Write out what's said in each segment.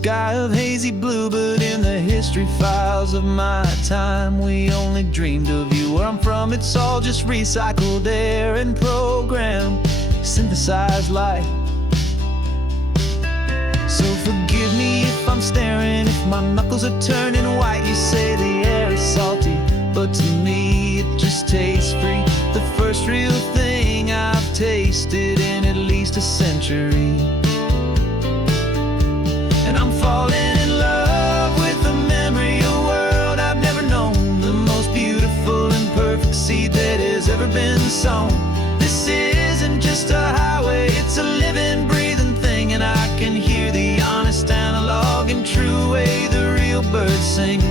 sky of hazy blue, but in the history files of my time, we only dreamed of you. Where I'm from, it's all just recycled air and programmed, synthesized light. So forgive me if I'm staring, if my knuckles are turning white. You say the air is salty, but to me it just tastes free. The first real thing I've tasted in at least a century. And I'm falling in love with the memory of a world I've never known, the most beautiful and perfect seed that has ever been sown. This isn't just a highway, it's a living, breathing thing, and I can hear the honest, analog, and true way the real birds sing.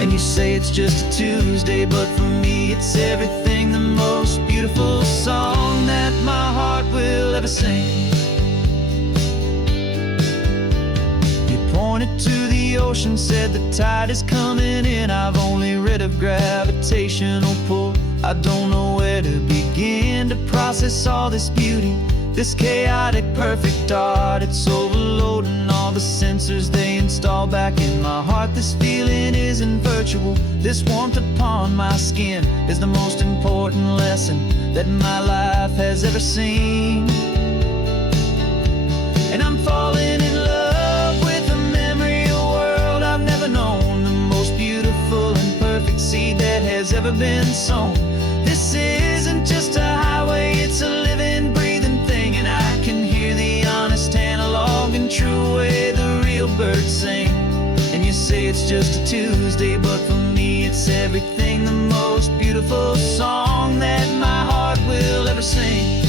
And you say it's just a Tuesday, but for me it's everything, the most beautiful song that my heart will ever sing. Pointed to the ocean, said the tide is coming in. I've only read of gravitational pull. I don't know where to begin to process all this beauty, this chaotic perfect art. It's overloading all the sensors they install back in my heart. This feeling isn't virtual, this warmth upon my skin is the most important lesson that my life has ever seen. And I'm falling in love with a memory of a world I've never known, the most beautiful and perfect seed that has ever been sown. This isn't just a highway, it's a living, breathing thing, and I can hear the honest, analog, and true way the real birds sing. And you say it's just a Tuesday, but for me it's everything, the most beautiful song that my heart will ever sing.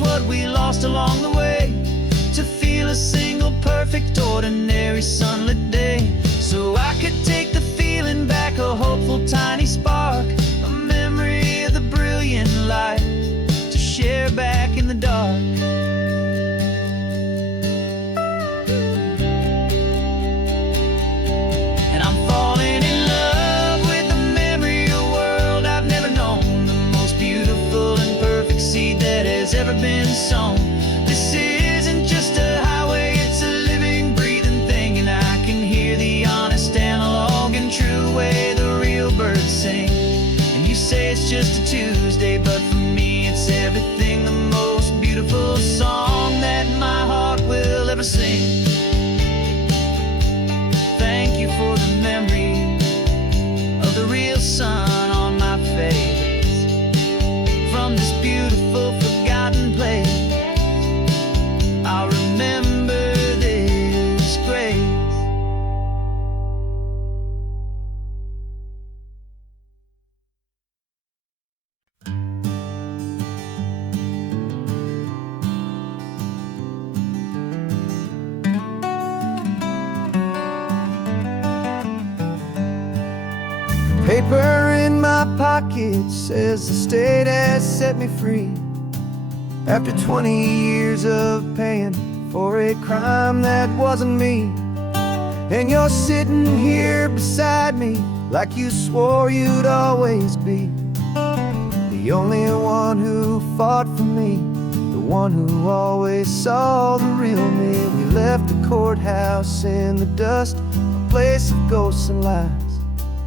What we lost along the way, to feel a single perfect ordinary sunlit day, so I could take the feeling back, a hopeful tiny spark, a memory of the brilliant light to share back in the dark. And I'm falling in love with the memory of a world I've never known, the most beautiful and perfect seed that has ever been sown. This isn't just a highway, it's a living, breathing thing, and I can hear the honest, analog, and true way the real birds sing. And you say it's just a Tuesday, but for me it's everything, the most beautiful song that my heart will ever sing. Thank you for the memory of the real sun on my face, from this beautiful forgotten place. I'll remember this grace. Paper in my pocket says the state has set me free, after 20 years of paying for a crime that wasn't me. And you're sitting here beside me like you swore you'd always be, the only one who fought for me, the one who always saw the real me. We left the courthouse in the dust, a place of ghosts and lies,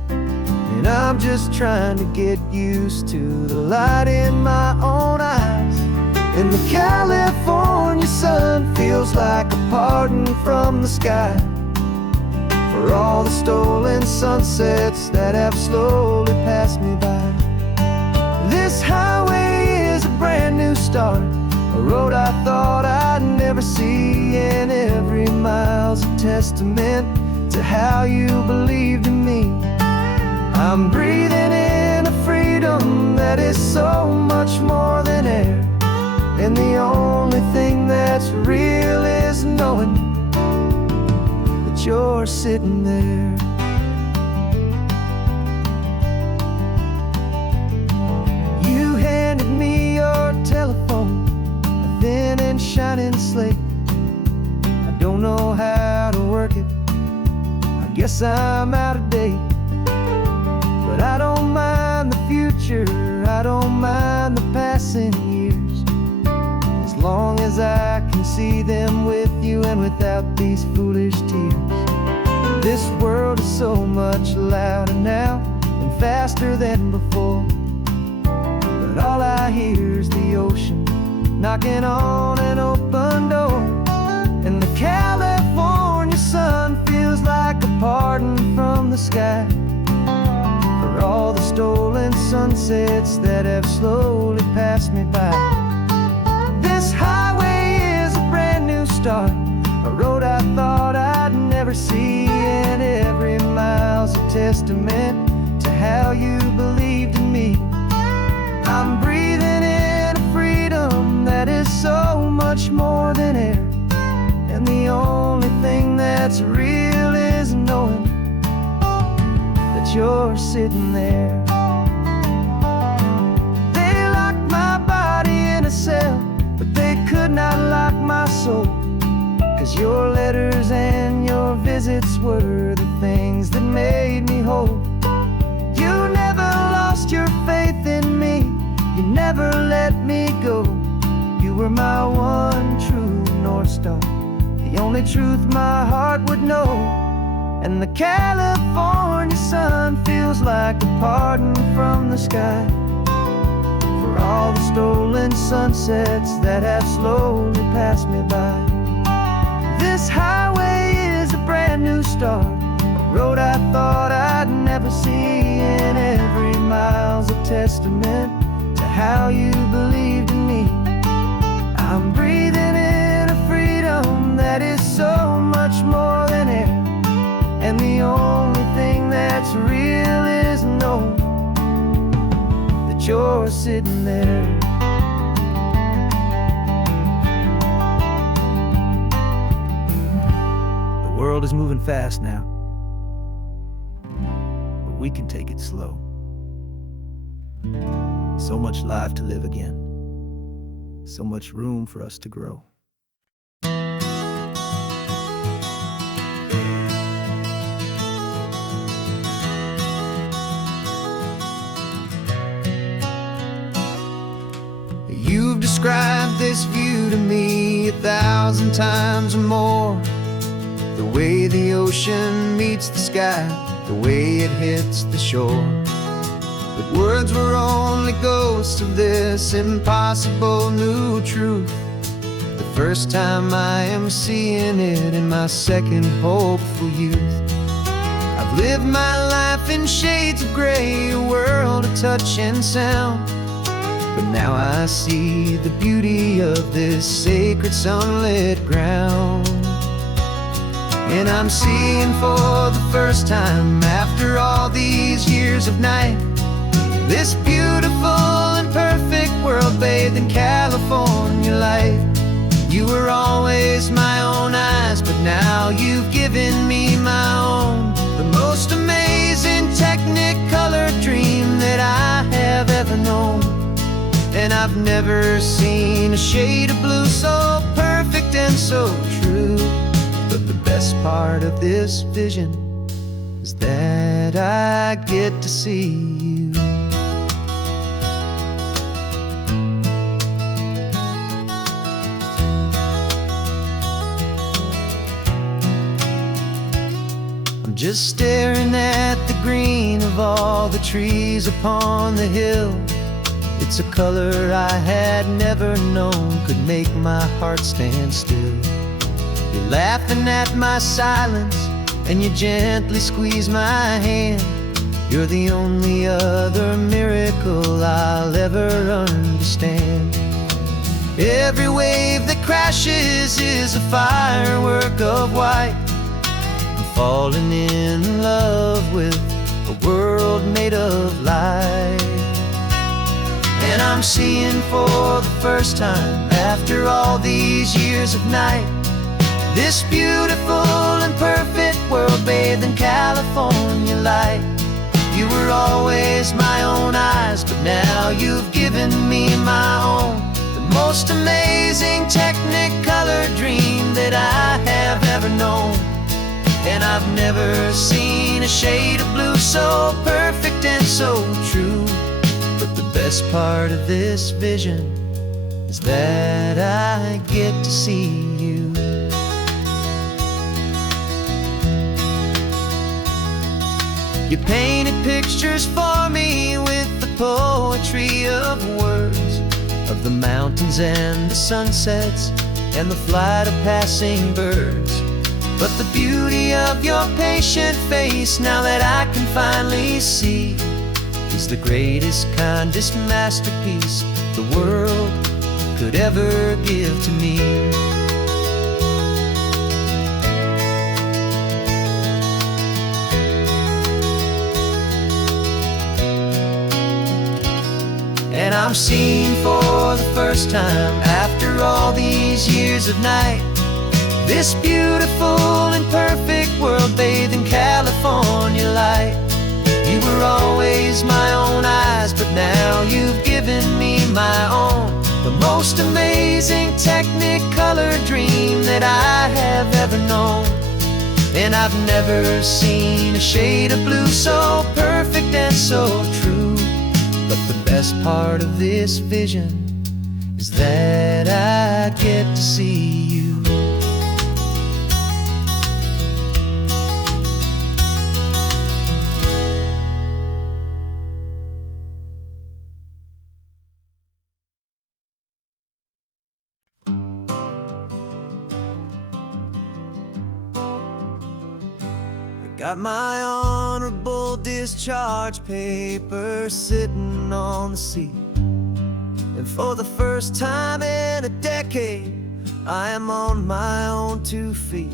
and I'm just trying to get used to the light in my own eyes. And the California sun feels like a pardon from the sky for all the stolen sunsets that have slowly passed me by. This highway is a brand new start, a road I thought I'd never see, and every mile's a testament to how you believed in me. I'm breathing in a freedom that is so much more than air, and the only thing that's real is knowing that you're sitting there. You handed me your telephone, a thin and shining slate. I don't know how to work it, I guess I'm out of date. But I don't mind the future, I don't mind the passing years, as long as I can see them with you and without these foolish tears. This world is so much louder now and faster than before, but all I hear is the ocean knocking on an open door. And the California sun feels like a pardon from the sky for all the stolen sunsets that have slowly passed me by. This highway is a brand new start, a road I thought I'd never see, and every mile's a testament to how you believed in me. I'm breathing in a freedom that is so much more than air, and the only thing that's real is knowing that you're sitting there. They locked my body in a cell, but they could not lock my soul, 'cause your letters and your visits were the things that made me whole. You never lost your faith in me, you never let me go. You were my one true North Star, the only truth my heart would know. And the California sun feels like a pardon from the sky for all the stolen sunsets that have slowly passed me by. This highway is a brand new start, a road I thought I'd never see, and every mile's a testament to how you believed in me. I'm breathing in a freedom that is so much more than air, and the only thing that's real is knowing that you're sitting there. The world is moving fast now, but we can take it slow. So much life to live again, so much room for us to grow. You've described this view to me 1,000 times or more. The way the ocean meets the sky, the way it hits the shore. But words were only ghosts of this impossible new truth. The first time I am seeing it in my second hopeful youth. I've lived my life in shades of gray, a world of touch and sound, but now I see the beauty of this sacred sunlit ground. And I'm seeing for the first time, after all these years of night, this beautiful and perfect world bathed in California light. You were always my own eyes, but now you've given me my own. The most amazing technicolor dream that I have ever known. And I've never seen a shade of blue so perfect and so true. But the best part of this vision is that I get to see you. I'm just staring at the green of all the trees upon the hill. It's a color I had never known could make my heart stand still. You're laughing at my silence, and you gently squeeze my hand. You're the only other miracle I'll ever understand. Every wave that crashes is a firework of white. I'm falling in love with a world made of light. And I'm seeing for the first time, after all these years of night, this beautiful and perfect world bathed in California light. You were always my own eyes, but now you've given me my own. The most amazing technicolor dream that I have ever known. And I've never seen a shade of blue so perfect and so true. But the best part of this vision is that I get to see you. You painted pictures for me with the poetry of words, of the mountains and the sunsets and the flight of passing birds. But the beauty of your patient face, now that I can finally see, is the greatest, kindest masterpiece the world could ever give to me. And I'm seeing for the first time, after all these years of night, this beautiful and perfect world bathed in California light. You were always my own eyes, but now you've given me my own, the most amazing Technicolor dream that I have ever known. And I've never seen a shade of blue so perfect and so true. But the best part of this vision is that I get to see you. Got my honorable discharge paper sitting on the seat, and for the first time in a decade, I am on my own 2 feet.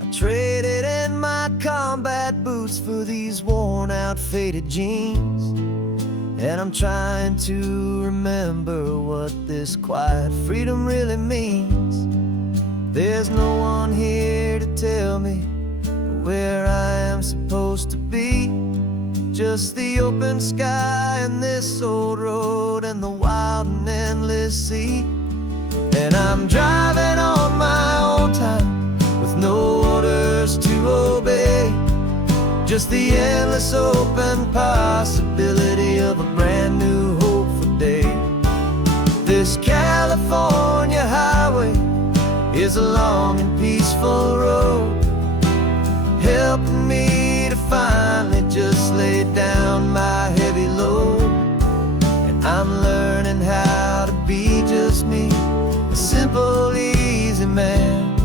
I traded in my combat boots for these worn out faded jeans, and I'm trying to remember what this quiet freedom really means. There's no one here to tell me where I am supposed to be, just the open sky and this old road and the wild and endless sea. And I'm driving on my own time with no orders to obey, just the endless open possibility of a brand new hopeful day. This California highway is a long and peaceful road, helping me to finally just lay down my heavy load. And I'm learning how to be just me, a simple, easy man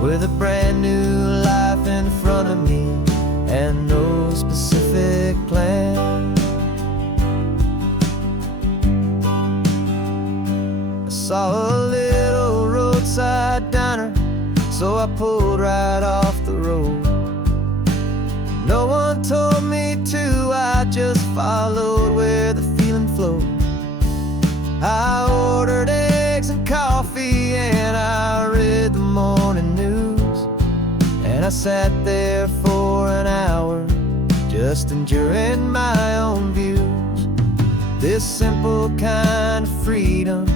with a brand new life in front of me and no specific plan. I saw a little roadside diner, so I pulled right off the road. No one told me to, I just followed where the feeling flowed. I ordered eggs and coffee and I read the morning news, and I sat there for an hour just enduring my own views. This simple kind of freedom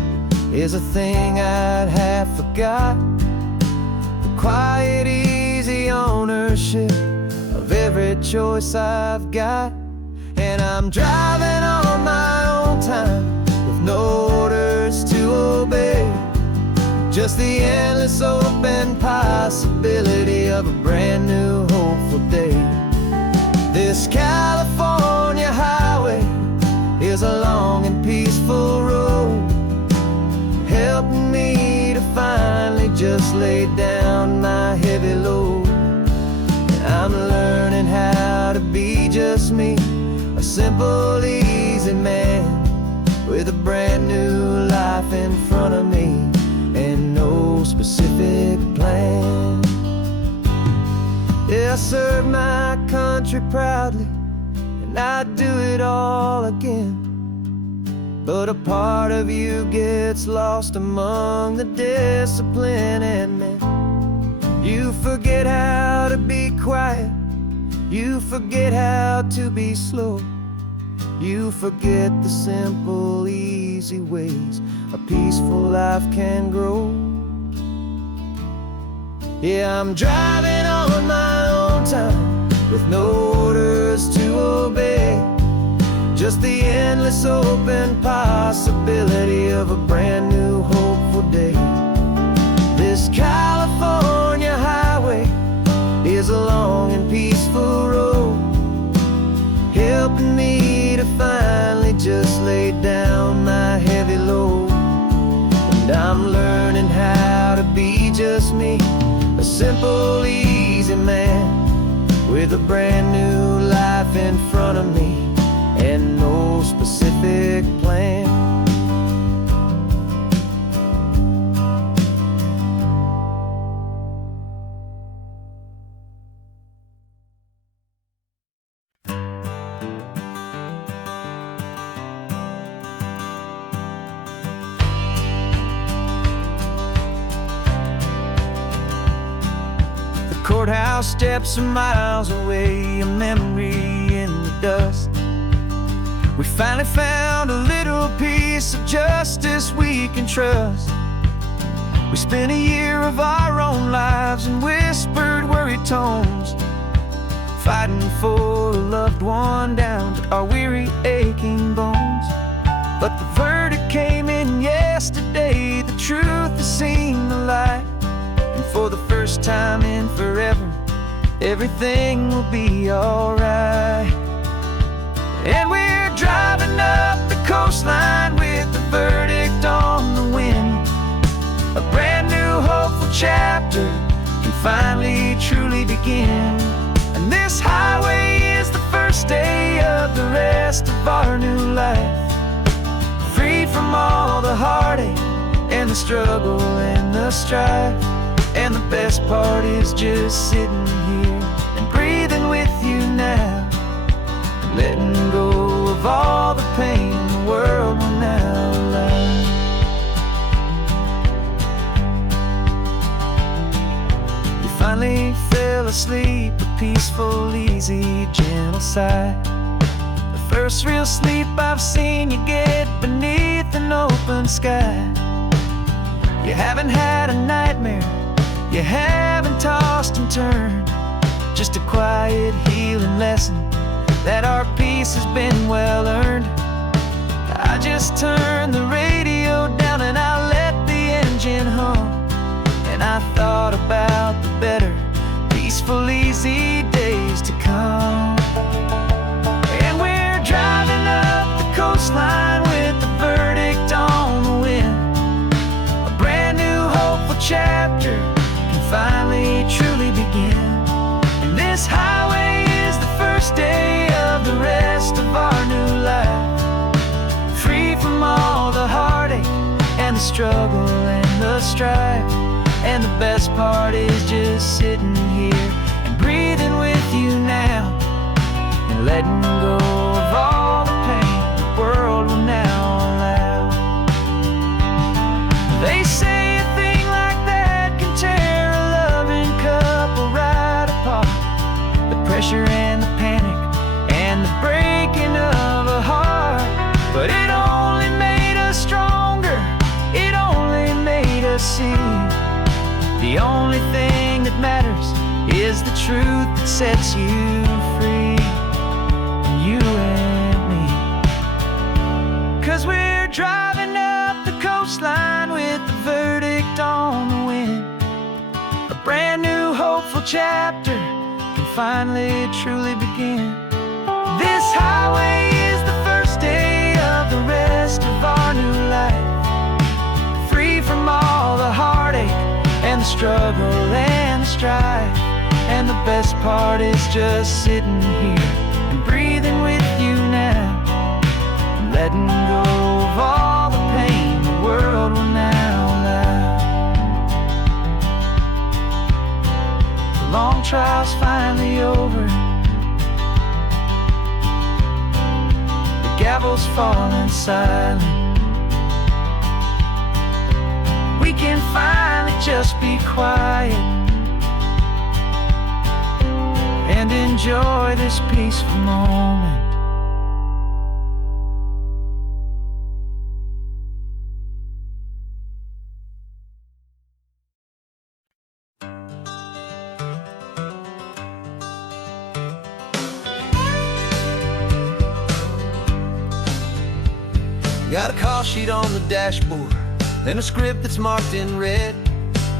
is a thing I'd have forgot, the quiet, easy ownership of every choice I've got. And I'm driving on my own time with no orders to obey, just the endless open possibility of a brand new hopeful day. This California highway is a long and peaceful road, helping me to finally just lay down my heavy load. I'm learning how to be just me, a simple, easy man with a brand new life in front of me and no specific plan. Yeah, I serve my country proudly and I'd do it all again, but a part of you gets lost among the discipline and men. You forget how to be quiet, you forget how to be slow, you forget the simple, easy ways a peaceful life can grow. Yeah, I'm driving on my own time with no orders to obey, just the endless open possibility of a brand new hopeful day. This California highway is a long and peaceful road, helping me to finally just lay down my heavy load. And I'm learning how to be just me, a simple, easy man with a brand new life in front of me and no specific plan. Courthouse steps are miles away, a memory in the dust. We finally found a little piece of justice we can trust. We spent a year of our own lives in whispered, worried tones, fighting for a loved one down to our weary, aching bones. But the verdict came in yesterday, the truth has seen the light. And for the first time in forever, everything will be alright. And we're driving up the coastline with the verdict on the wind. A brand new hopeful chapter can finally truly begin. And this highway is the first day of the rest of our new life, free from all the heartache and the struggle and the strife. And the best part is just sitting here and breathing with you now, letting go of all the pain the world will now allow. You finally fell asleep, a peaceful, easy, gentle sigh. The first real sleep I've seen you get beneath an open sky. You haven't had a nightmare, you haven't tossed and turned, just a quiet healing lesson that our peace has been well earned. I just turned the radio down and I let the engine hum, and I thought about the better, peaceful, easy days to come. And we're driving up the coastline with the verdict on the wind. A brand new hopeful chapter finally truly begin. And this highway is the first day of the rest of our new life, free from all the heartache and the struggle and the strife. And the best part is just sitting here and breathing with you now, and letting go of all the pain the world will now allow. They say a thing like that can tear pressure and the panic and the breaking of a heart, but it only made us stronger, it only made us see the only thing that matters is the truth that sets you free, you and me. 'Cause we're driving up the coastline with the verdict on the wind. A brand new hopeful chapter finally truly begin. This highway is the first day of the rest of our new life, free from all the heartache and the struggle and the strife. And the best part is just sitting here and breathing with you now, and letting go of all the pain the world will now allow. The long trial's finally over, the gavel's falling silent. We can finally just be quiet and enjoy this peaceful moment. Got a call sheet on the dashboard and a script that's marked in red.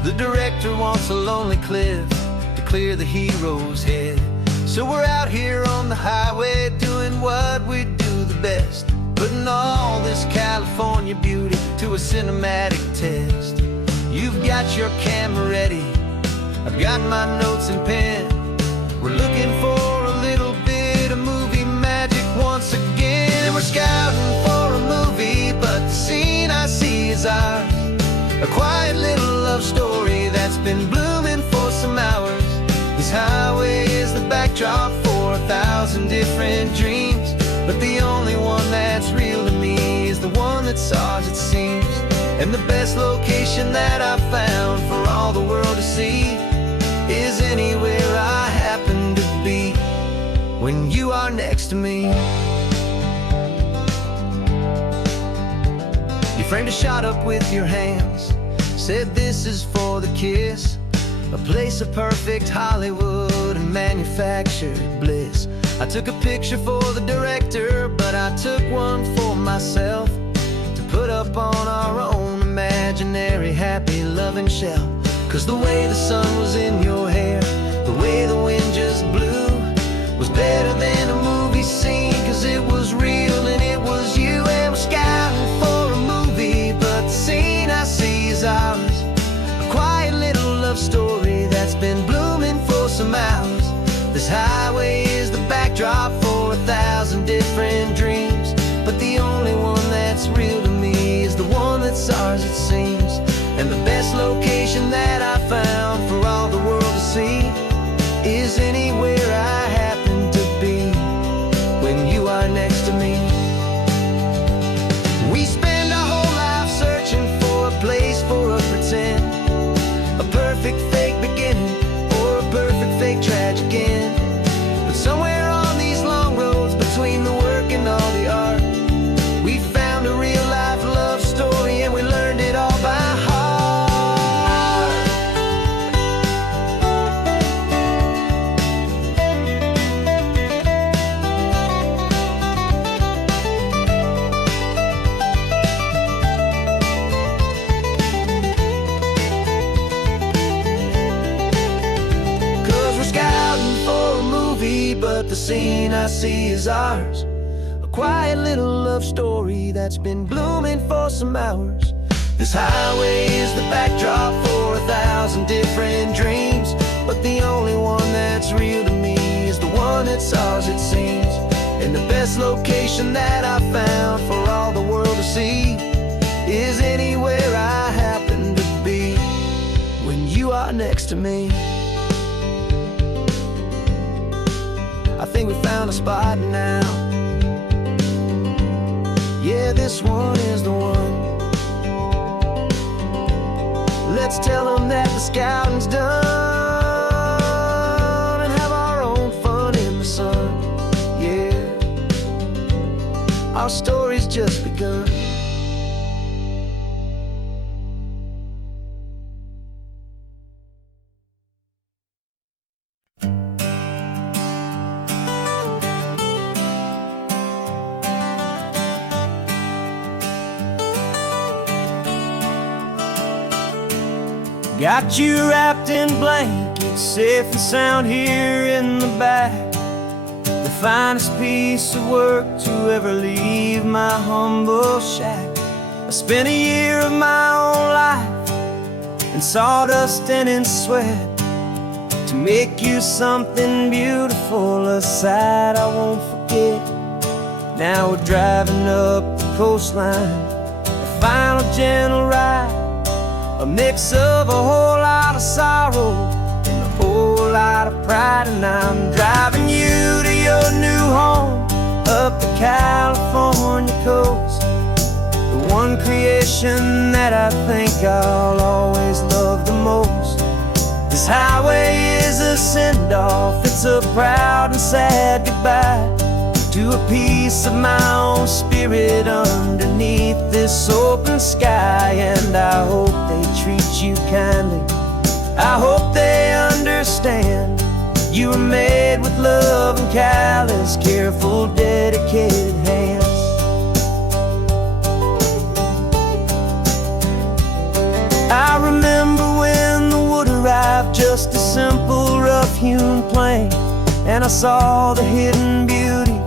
The director wants a lonely cliff to clear the hero's head. So we're out here on the highway doing what we do the best, putting all this California beauty to a cinematic test. You've got your camera ready, I've got my notes and pen. We're looking for a little bit of movie magic once again. And we're scouting for a movie, but the scene I see is ours. A quiet little love story that's been blooming for some hours. This highway is the backdrop for 1,000 different dreams, but the only one that's real to me is the one that's ours, it seems. And the best location that I've found for all the world to see is anywhere I happen to be when you are next to me. You framed a shot up with your hands, said this is for the kiss, a place of perfect Hollywood and manufactured bliss. I took a picture for the director, but I took one for myself to put up on our own imaginary happy loving shelf. Cause the way the sun was in your hair, the way the wind just blew, was better than a movie scene, cause it was real and it was you. And we're scouting for a movie, but the scene I see is ours. A quiet little love story that's been blooming for some hours. This highway is the backdrop for 1,000 different dreams, but the only one that's real to me is the one that's ours, it seems. And the best location that I found for all the world to see is anywhere I happen to be when you are next to me. We spend our whole life searching for a place for a pretend, a perfect fake beginning or a perfect fake tragic end. But somewhere on these long roads between the work and all the art, we found a real life love story and we learned it all by heart. But the scene I see is ours. A quiet little love story that's been blooming for some hours. This highway is the backdrop for 1,000 different dreams, but the only one that's real to me is the one that's ours, it seems. And the best location that I found for all the world to see is anywhere I happen to be when you are next to me. I think we found a spot now. Yeah, this one is the one. Let's tell them that the scouting's done and have our own fun in the sun. Yeah, our story's just begun. Got you wrapped in blankets, safe and sound here in the back. The finest piece of work to ever leave my humble shack. I spent a year of my own life in sawdust and in sweat to make you something beautiful, a sight I won't forget. Now we're driving up the coastline, a final gentle ride, a mix of a whole lot of sorrow and a whole lot of pride. And I'm driving you to your new home up the California coast, the one creation that I think I'll always love the most. This highway is a send-off, it's a proud and sad goodbye to a piece of my own spirit underneath this open sky. And I hope they treat you kindly, I hope they understand you were made with love and callous, careful, dedicated hands. I remember when the wood arrived, just a simple rough-hewn plank, and I saw the hidden beauty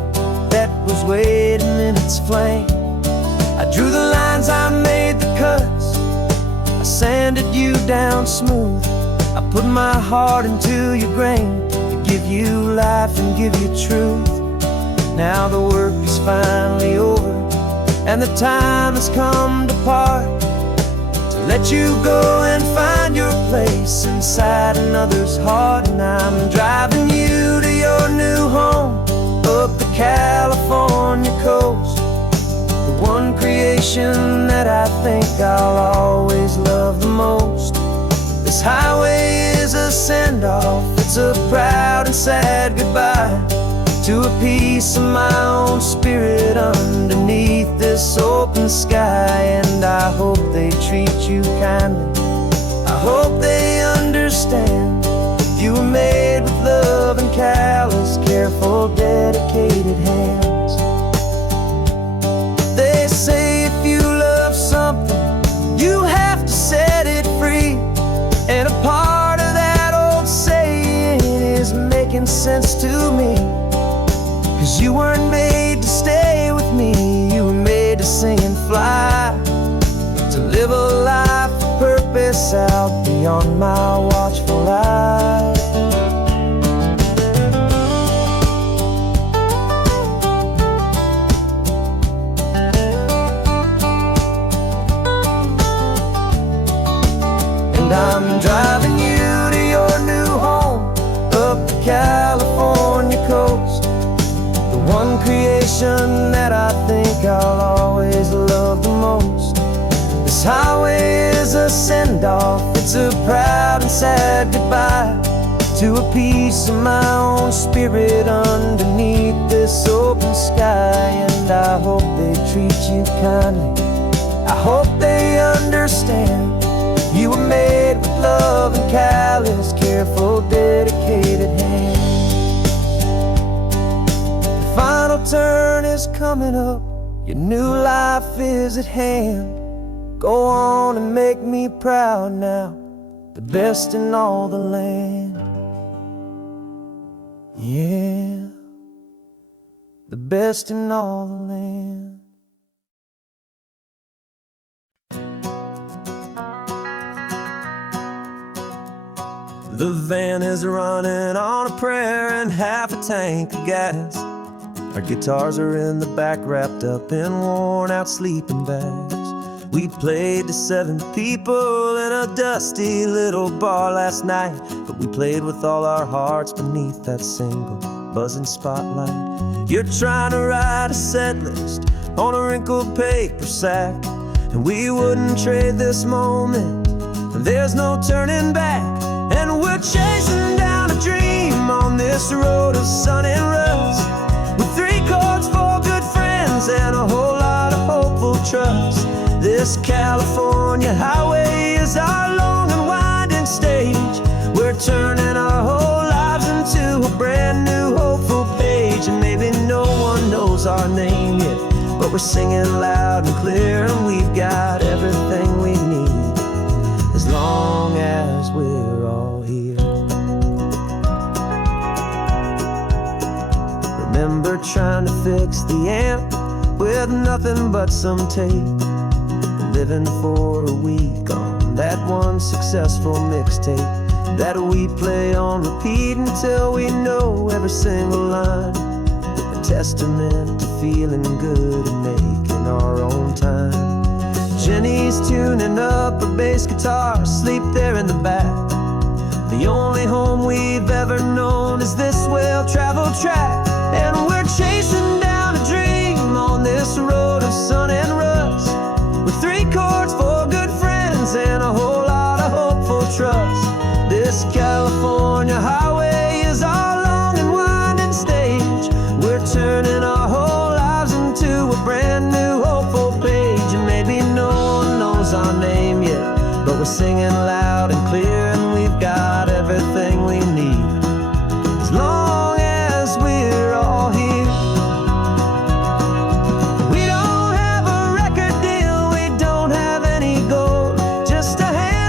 that was waiting in its flame. I drew the lines, I made the cuts, I sanded you down smooth. I put my heart into your grain to give you life and give you truth. Now the work is finally over, and the time has come to part, to let you go and find your place inside another's heart. And I'm driving you to your new home up the California coast, the one creation that I think I'll always love the most. This highway is a send-off, it's a proud and sad goodbye to a piece of my own spirit underneath this open sky. And I hope they treat you kindly, I hope they understand. You were made with love and callous, careful, dedicated hands. They say if you love something, you have to set it free. And a part of that old saying is making sense to me. 'Cause you weren't made to stay with me, you were made to sing and fly, to live a life of purpose out beyond my watchful eye. And I'm driving you to your new home up the California coast, one creation that I think I'll always love the most. This highway is a send-off, it's a proud and sad goodbye to a piece of my own spirit underneath this open sky. And I hope they treat you kindly, I hope they understand. You were made with love and callous, careful, dedicated hands. Final turn is coming up, your new life is at hand. Go on and make me proud now, the best in all the land. Yeah, the best in all the land. The van is running on a prayer and half a tank of gas. Our guitars are in the back, wrapped up in worn-out sleeping bags. We played to 7 people in a dusty little bar last night, but we played with all our hearts beneath that single buzzing spotlight. You're trying to write a set list on a wrinkled paper sack, and we wouldn't trade this moment. There's no turning back, and we're chasing down a dream on this road of sun and rust, with 3 chords, 4 good friends, and a whole lot of hopeful trust. This California highway is our long and winding stage. We're turning our whole lives into a brand new hopeful page. And maybe no one knows our name yet, but we're singing loud and clear, and we've got everything we need, as long as we're all here. Remember trying to fix the amp with nothing but some tape, living for a week on that one successful mixtape that we play on repeat until we know every single line. A testament to feeling good and making our own time. Jenny's tuning up her bass guitar, asleep there in the back. The only home we've ever known is this well-traveled track, and we're chasing down a dream on this road of sun and rust, with 3 chords, 4 good friends, and a whole lot of hopeful trust. This California highway is our long and winding stage. We're turning our whole lives into a brand new hopeful page. And maybe no one knows our name yet, but we're singing loud and clear, and we've got everything we need, as long as we're all here. We don't have a record deal, we don't have any gold, just a hand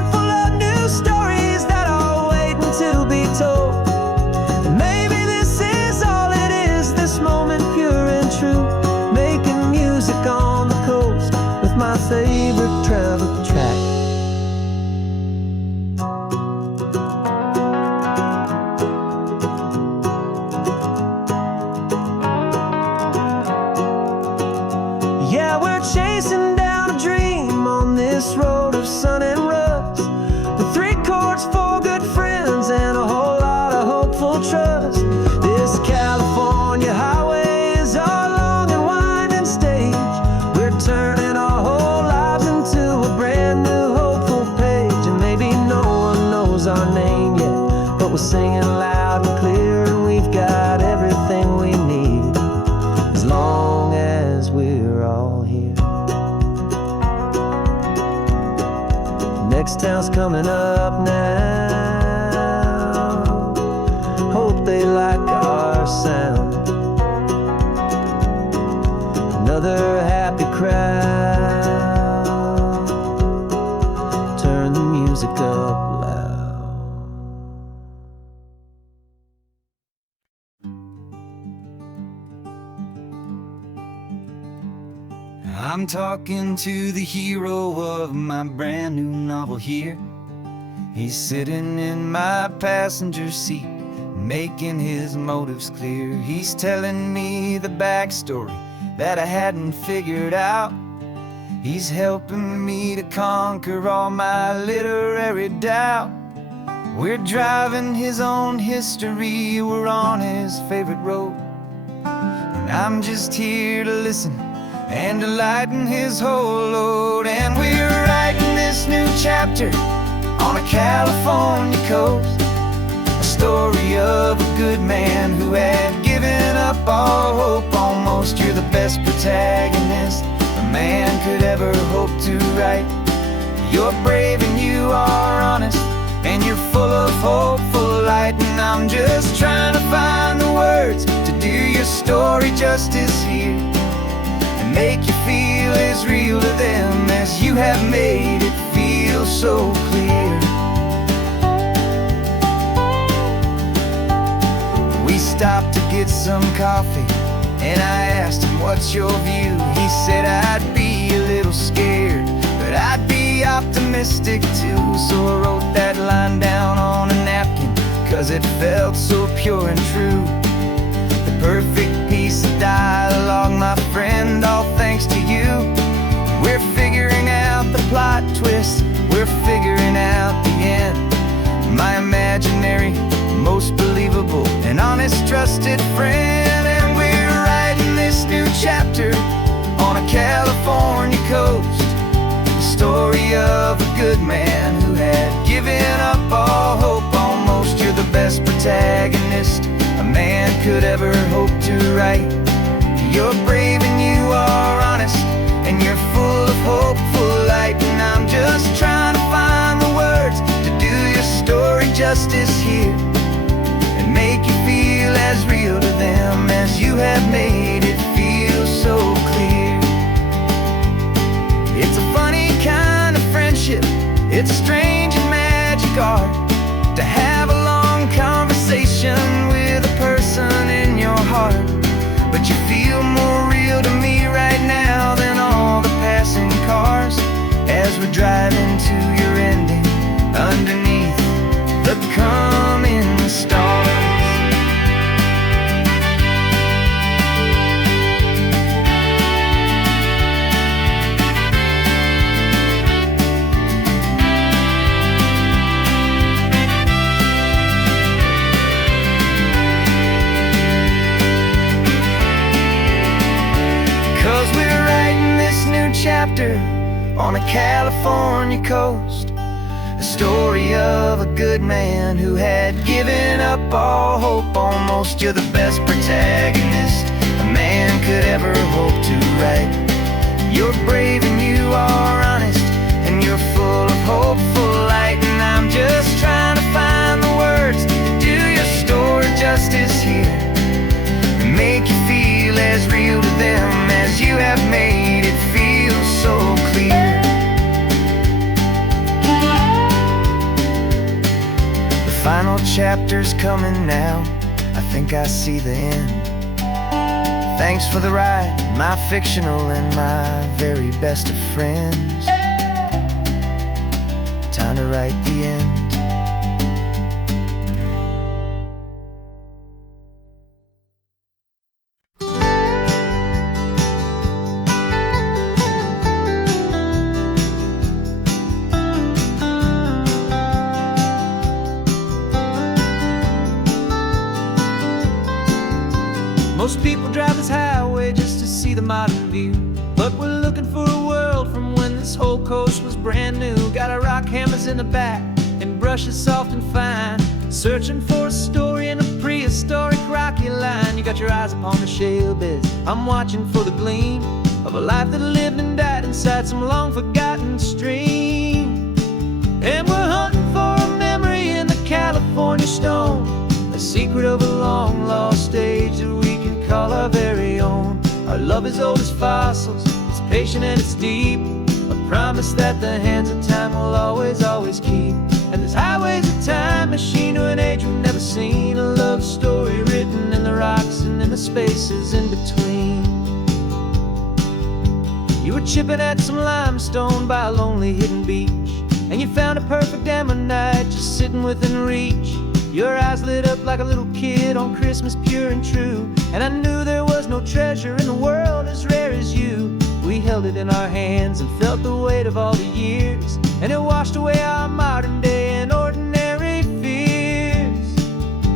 coming up now. Hope they like our sound. Another happy crowd. Turn the music up loud. I'm talking to the hero of my brand new novel here. He's sitting in my passenger seat, making his motives clear. He's telling me the backstory that I hadn't figured out. He's helping me to conquer all my literary doubt. We're driving his own history, we're on his favorite road, and I'm just here to listen and to lighten his whole load. And we're writing this new chapter on a California coast, a story of a good man who had given up all hope almost. You're the best protagonist a man could ever hope to write. You're brave and you are honest, and you're full of hopeful light. And I'm just trying to find the words to do your story justice here, make you feel as real to them as you have made it feel so clear. We stopped to get some coffee, and I asked him, what's your view? He said, I'd be a little scared, but I'd be optimistic too. So I wrote that line down on a napkin, 'cause it felt so pure and true. The perfect piece of dialogue, my friend, all thanks to you. We're figuring out the plot twist, we're figuring out the end. My imaginary, most believable and honest trusted friend. And we're writing this new chapter on a California coast, the story of a good man who had given up all hope almost. You're the best protagonist a man could ever hope to write. You're brave and you are honest, and you're full of hopeful light. And I'm just trying to find the words to do your story justice here, and make you feel as real to them as you have made it feel so clear. It's a funny kind of friendship, it's a strange and magic art to have a long conversation with a person in your heart. But you feel more real to me right now than all the passing cars, as we're driving to your ending underneath the coming stars. 'Cause we're writing this new chapter on a California coast, a story of a good man who had given up all hope almost. You're the best protagonist a man could ever hope to write. You're brave and you are honest, and you're full of hopeful light. And I'm just trying to find the words to do your story justice here, and make you feel as real to them as you have made it feel so clear. The final chapter's coming now, I think I see the end. Thanks for the ride, my fictional and my very best of friends. Time to write the end. Most people drive this highway just to see the modern view, but we're looking for a world from when this whole coast was brand new. Got our rock hammers in the back and brushes soft and fine, searching for a story in a prehistoric rocky line. You got your eyes upon the shale beds, I'm watching for the gleam of a life that lived and died inside some long forgotten stream. And we're hunting for a memory in the California stone, the secret of a long lost age that we can call our very own. Our love is old as fossils, it's patient and it's deep, a promise that the hands of time will always, always keep. And this highway's a time machine to an age we've never seen, a love story written in the rocks and in the spaces in between. You were chipping at some limestone by a lonely hidden beach, and you found a perfect ammonite just sitting within reach. Your eyes lit up like a little kid on Christmas, pure and true, and I knew there was no treasure in the world as rare as you. We held it in our hands and felt the weight of all the years, and it washed away our modern day and ordinary fears.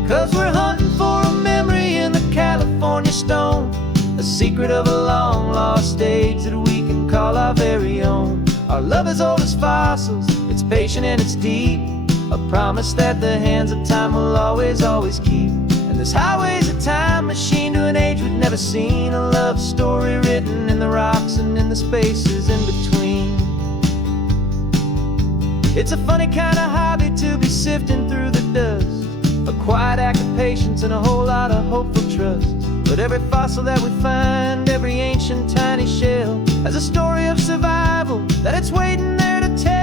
'Cause we're hunting for a memory in the California stone, the secret of a long lost age that we can call our very own. Our love is old as fossils, it's patient and it's deep, a promise that the hands of time will always, always keep. And this highway's a time machine to an age we've never seen, a love story written in the rocks and in the spaces in between. It's a funny kind of hobby to be sifting through the dust, a quiet act of patience and a whole lot of hopeful trust. But every fossil that we find, every ancient tiny shell, has a story of survival that it's waiting there to tell.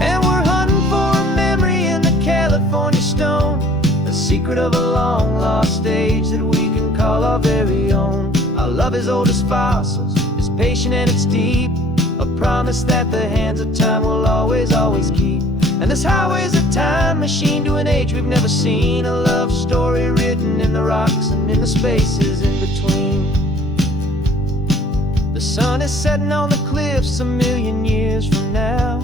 And we're hunting for a memory in the California stone, the secret of a long lost age that we can call our very own. Our love is old as fossils, it's patient and it's deep, a promise that the hands of time will always, always keep. And this highway's a time machine to an age we've never seen, a love story written in the rocks and in the spaces in between. The sun is setting on the cliffs a million years from now,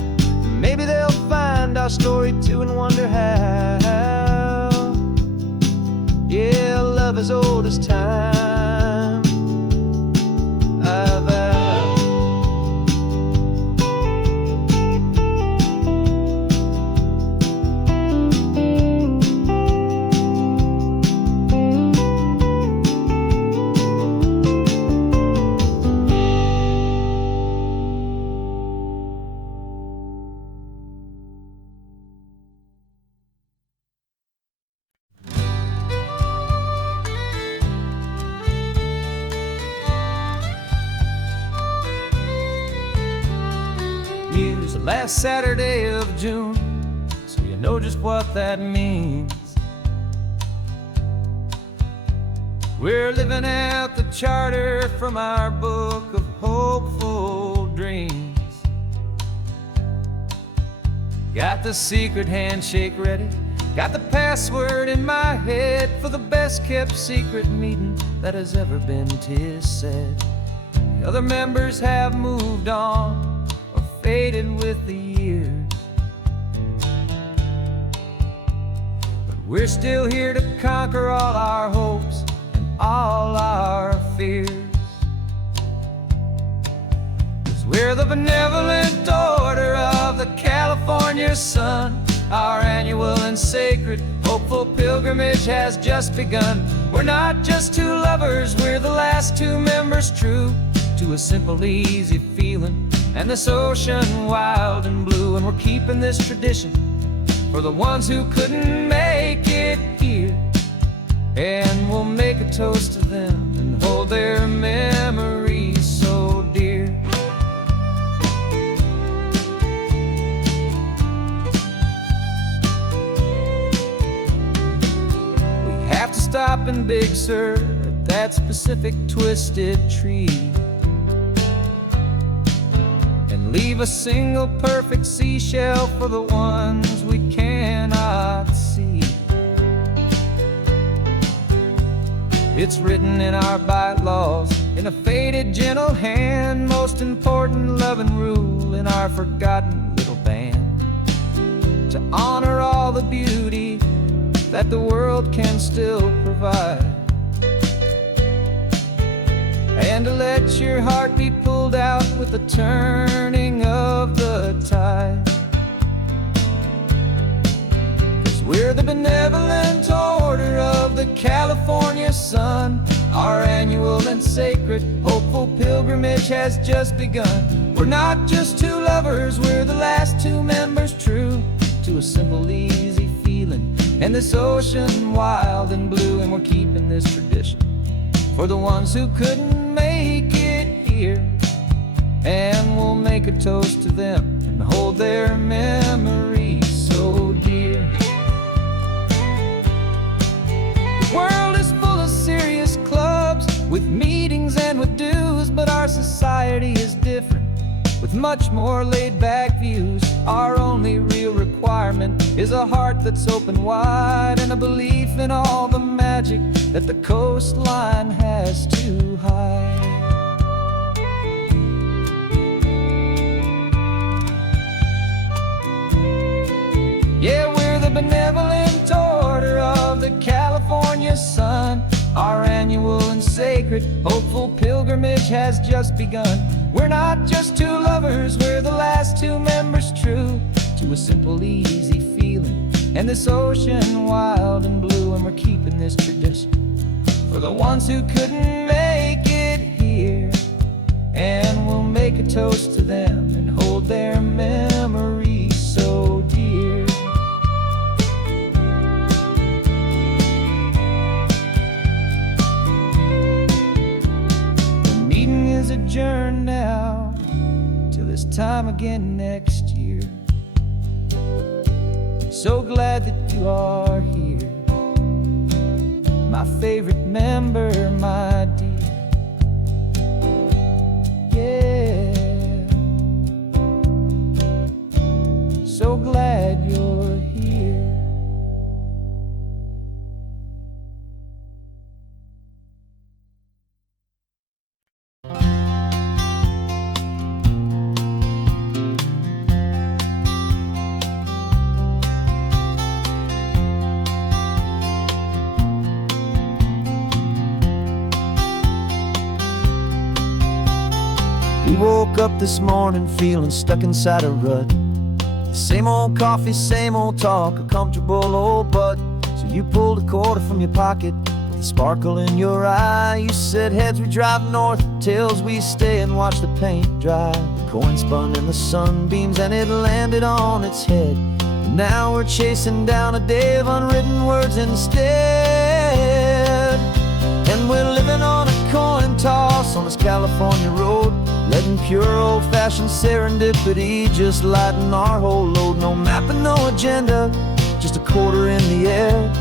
maybe they'll find our story too and wonder how. Yeah, love is old as time. Use the last Saturday of June, so you know just what that means. We're living out the charter from our book of hopeful dreams. Got the secret handshake ready, got the password in my head for the best kept secret meeting that has ever been, 'tis said. The other members have moved on, faded with the years, but we're still here to conquer all our hopes and all our fears. 'Cause we're the benevolent order of the California sun. Our annual and sacred hopeful pilgrimage has just begun. We're not just two lovers, we're the last two members true to a simple, easy feeling and this ocean wild and blue. And we're keeping this tradition for the ones who couldn't make it here, and we'll make a toast to them and hold their memories so dear. We have to stop in Big Sur at that specific twisted tree, leave a single perfect seashell for the ones we cannot see. It's written in our bylaws in a faded gentle hand, most important love and rule in our forgotten little band, to honor all the beauty that the world can still provide, and to let your heart be pulled out with the turning of the tide. We're the benevolent order of the California sun. Our annual and sacred, hopeful pilgrimage has just begun. We're not just two lovers, we're the last two members true to a simple, easy feeling. And this ocean wild and blue, and we're keeping this tradition for the ones who couldn't make it here. And we'll make a toast to them and hold their memories so dear. The world is full of serious clubs with meetings and with dues, but our society is different with much more laid-back views. Our only real requirement is a heart that's open wide and a belief in all the magic that the coastline has to hide. Yeah, we're the benevolent order of the California sun. Our annual and sacred, hopeful pilgrimage has just begun. We're not just two lovers, we're the last two members true to a simple, easy feeling. And this ocean wild and blue, and we're keeping this tradition for the ones who couldn't make it here. And we'll make a toast to them and hold their memories so dear. The meeting is adjourned now till this time again next year. So glad that you are here, my favorite member, my dear. Yeah, so glad you're here. We woke up this morning feeling stuck inside a rut. Same old coffee, same old talk, a comfortable old butt. So you pulled a quarter from your pocket with a sparkle in your eye. You said, heads we drive north, tails we stay and watch the paint dry. The coin spun in the sunbeams and it landed on its head. And now we're chasing down a day of unwritten words instead. And we're living on a coin toss on this California road, letting pure old-fashioned serendipity just lighten our whole load. No map and no agenda, just a quarter in the air.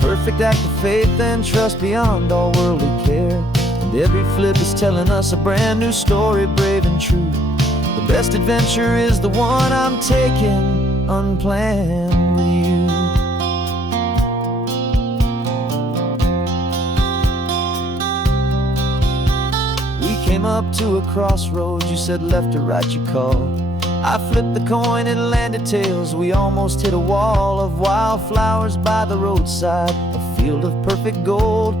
Perfect act of faith and trust beyond all worldly care. And every flip is telling us a brand new story, brave and true. The best adventure is the one I'm taking unplanned with you. Came up to a crossroads, you said left or right you called. I flipped the coin, it landed tails. We almost hit a wall of wildflowers by the roadside, a field of perfect gold,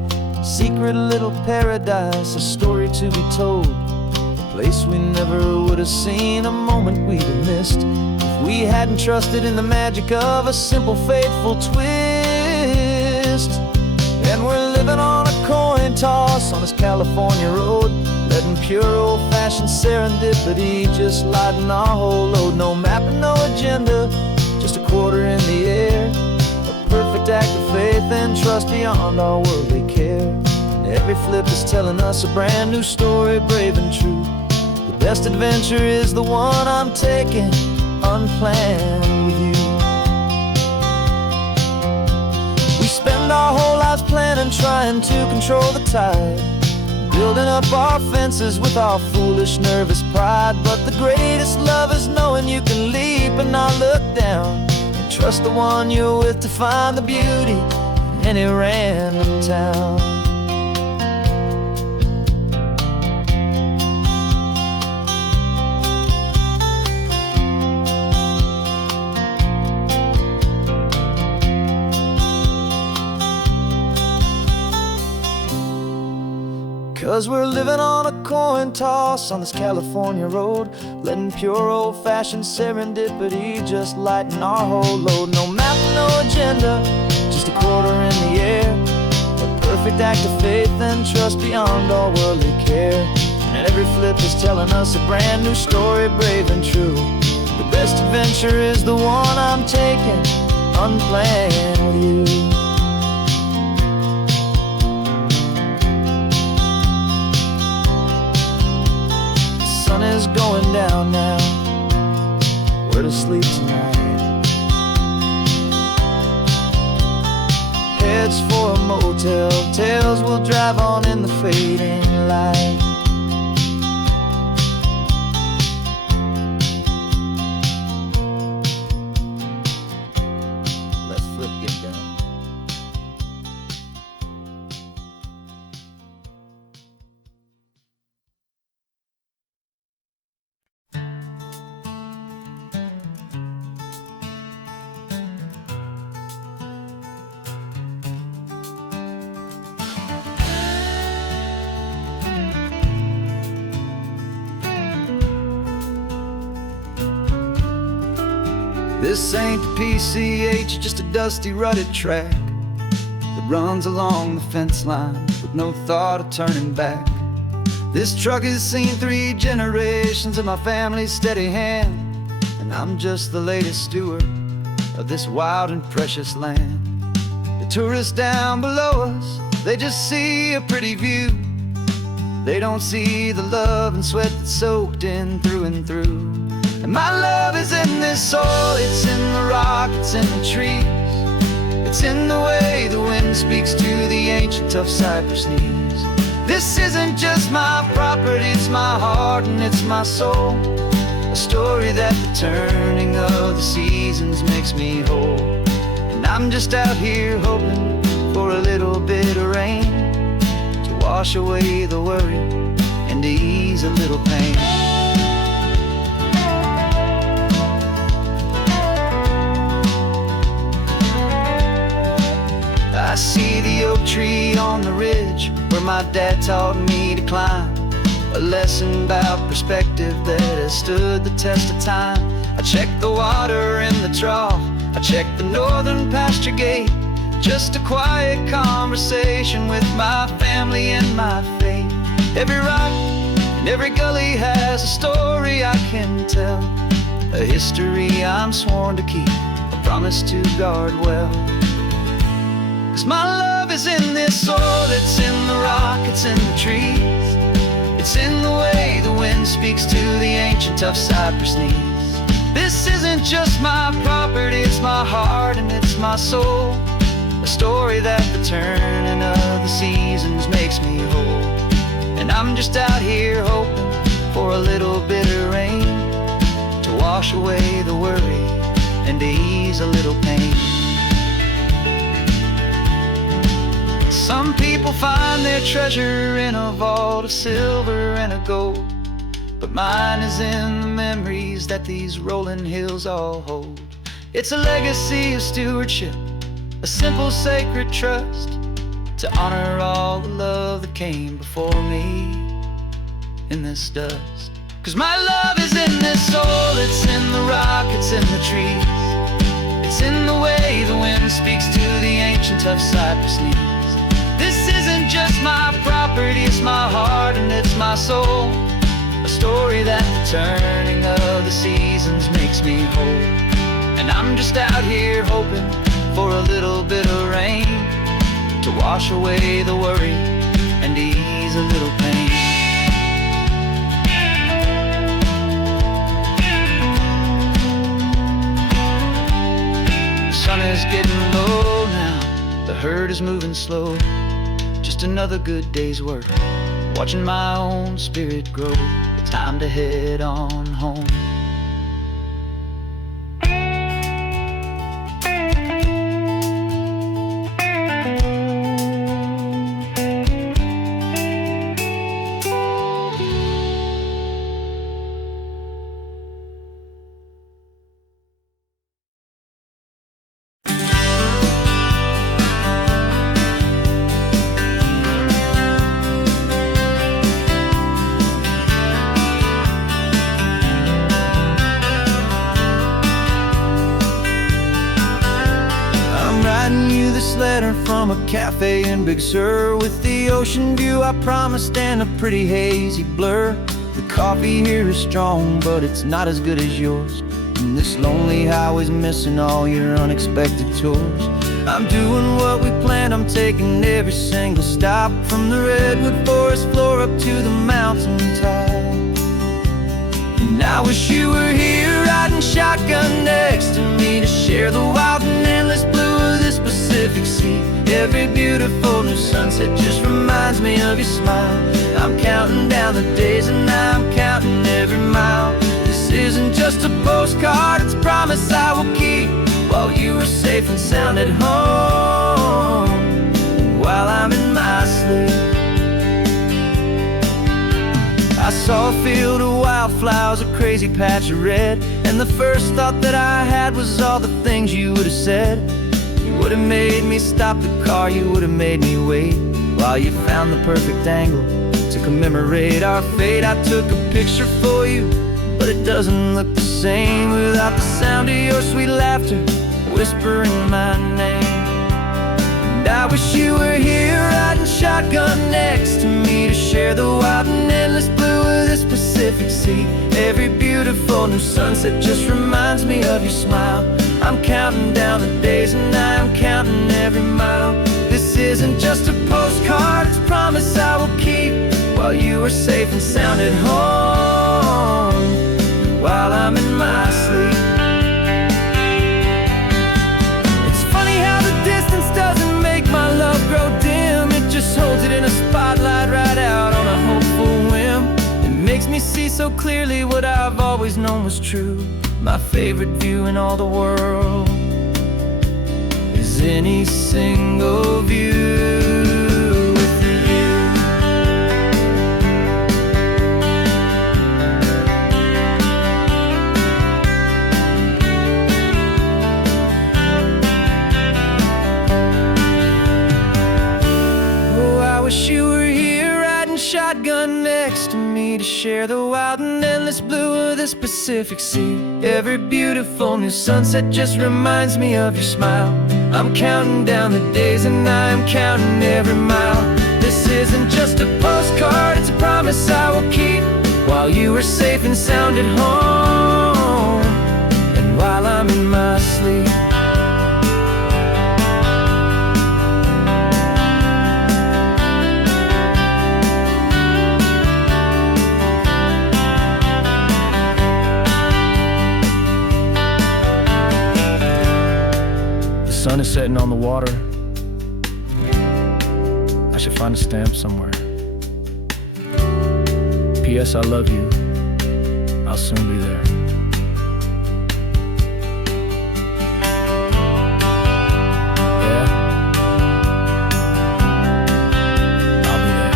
secret little paradise, a story to be told, a place we never would have seen, a moment we'd have missed if we hadn't trusted in the magic of a simple, faithful twist. And we're living on a coin toss on this California road, letting pure old-fashioned serendipity just lighten our whole load. No map and no agenda, just a quarter in the air. A perfect act of faith and trust beyond our worldly care. And every flip is telling us a brand new story, brave and true. The best adventure is the one I'm taking unplanned with you. We spend our whole lives planning, trying to control the tide, building up our fences with our foolish, nervous pride. But the greatest love is knowing you can leap and not look down, and trust the one you're with to find the beauty in any random town. 'Cause we're living on a coin toss on this California road, letting pure old-fashioned serendipity just lighten our whole load. No map, no no agenda, just a quarter in the air. A perfect act of faith and trust beyond all worldly care. And every flip is telling us a brand new story, brave and true. The best adventure is the one I'm taking, unplanned with you. The sun is going down now, where to sleep tonight? Heads for a motel, tails will drive on in the fading light. Let's flip get done. This ain't the PCH, just a dusty, rutted track that runs along the fence line with no thought of turning back. This truck has seen 3 generations of my family's steady hand, and I'm just the latest steward of this wild and precious land. The tourists down below us, they just see a pretty view. They don't see the love and sweat that's soaked in through and through. And my love is in this soil, it's in the rock, it's in the trees. It's in the way the wind speaks to the ancient tough cypress knees. This isn't just my property, it's my heart and it's my soul. A story that the turning of the seasons makes me whole. And I'm just out here hoping for a little bit of rain to wash away the worry and to ease a little pain. I see the oak tree on the ridge where my dad taught me to climb. A lesson about perspective that has stood the test of time. I check the water in the trough, I check the northern pasture gate. Just a quiet conversation with my family and my faith. Every rock and every gully has a story I can tell. A history I'm sworn to keep, a promise to guard well. 'Cause my love is in this soil, it's in the rock, it's in the trees. It's in the way the wind speaks to the ancient tough cypress knees. This isn't just my property, it's my heart and it's my soul. A story that the turning of the seasons makes me whole. And I'm just out here hoping for a little bit of rain to wash away the worry and to ease a little pain. Some people find their treasure in a vault of silver and of gold, but mine is in the memories that these rolling hills all hold. It's a legacy of stewardship, a simple sacred trust, to honor all the love that came before me in this dust. 'Cause my love is in this soil, it's in the rock, it's in the trees. It's in the way the wind speaks to the ancient tough cypress knees. This isn't just my property, it's my heart and it's my soul. A story that the turning of the seasons makes me whole. And I'm just out here hoping for a little bit of rain to wash away the worry and ease a little pain. The sun is getting low now, the herd is moving slow. Just another good day's work, watching my own spirit grow. Time to head on home. letter from a cafe in Big Sur, with the ocean view I promised and a pretty hazy blur. The coffee here is strong, but it's not as good as yours, and this lonely highway's missing all your unexpected tours. I'm doing what we planned, I'm taking every single stop, from the redwood forest floor up to the mountain top. And I wish you were here riding shotgun next to me, to share the wild and endless blue of this Pacific Sea. Every beautiful new sunset just reminds me of your smile. I'm counting down the days and I'm counting every mile. This isn't just a postcard, it's a promise I will keep, while you are safe and sound at home, while I'm in my sleep. I saw a field of wildflowers, a crazy patch of red, and the first thought that I had was all the things you would have said. You would have made me stop the car, you would have made me wait, while you found the perfect angle to commemorate our fate. I took a picture for you, but it doesn't look the same without the sound of your sweet laughter whispering my name. And I wish you were here riding shotgun next to me, to share the wild and endless blue of this Pacific Sea. Every beautiful new sunset just reminds me of your smile. I'm counting down the days and I'm counting every mile. This isn't just a postcard, it's a promise I will keep, while you are safe and sound at home, while I'm in my sleep. It's funny how the distance doesn't make my love grow dim, it just holds it in a spotlight right out on a hopeful whim. It makes me see so clearly what I've always known was true. My favorite view in all the world is any single view with you. Oh, I wish you were here riding shotgun next to me, to share the wild and endless blue of this Pacific Sea. Every beautiful new sunset just reminds me of your smile. I'm counting down the days and I'm counting every mile. This isn't just a postcard, it's a promise I will keep, while you are safe and sound at home, and while I'm in my sleep. The sun is setting on the water. I should find a stamp somewhere. P.S. I love you. I'll soon be there. Yeah? I'll be there.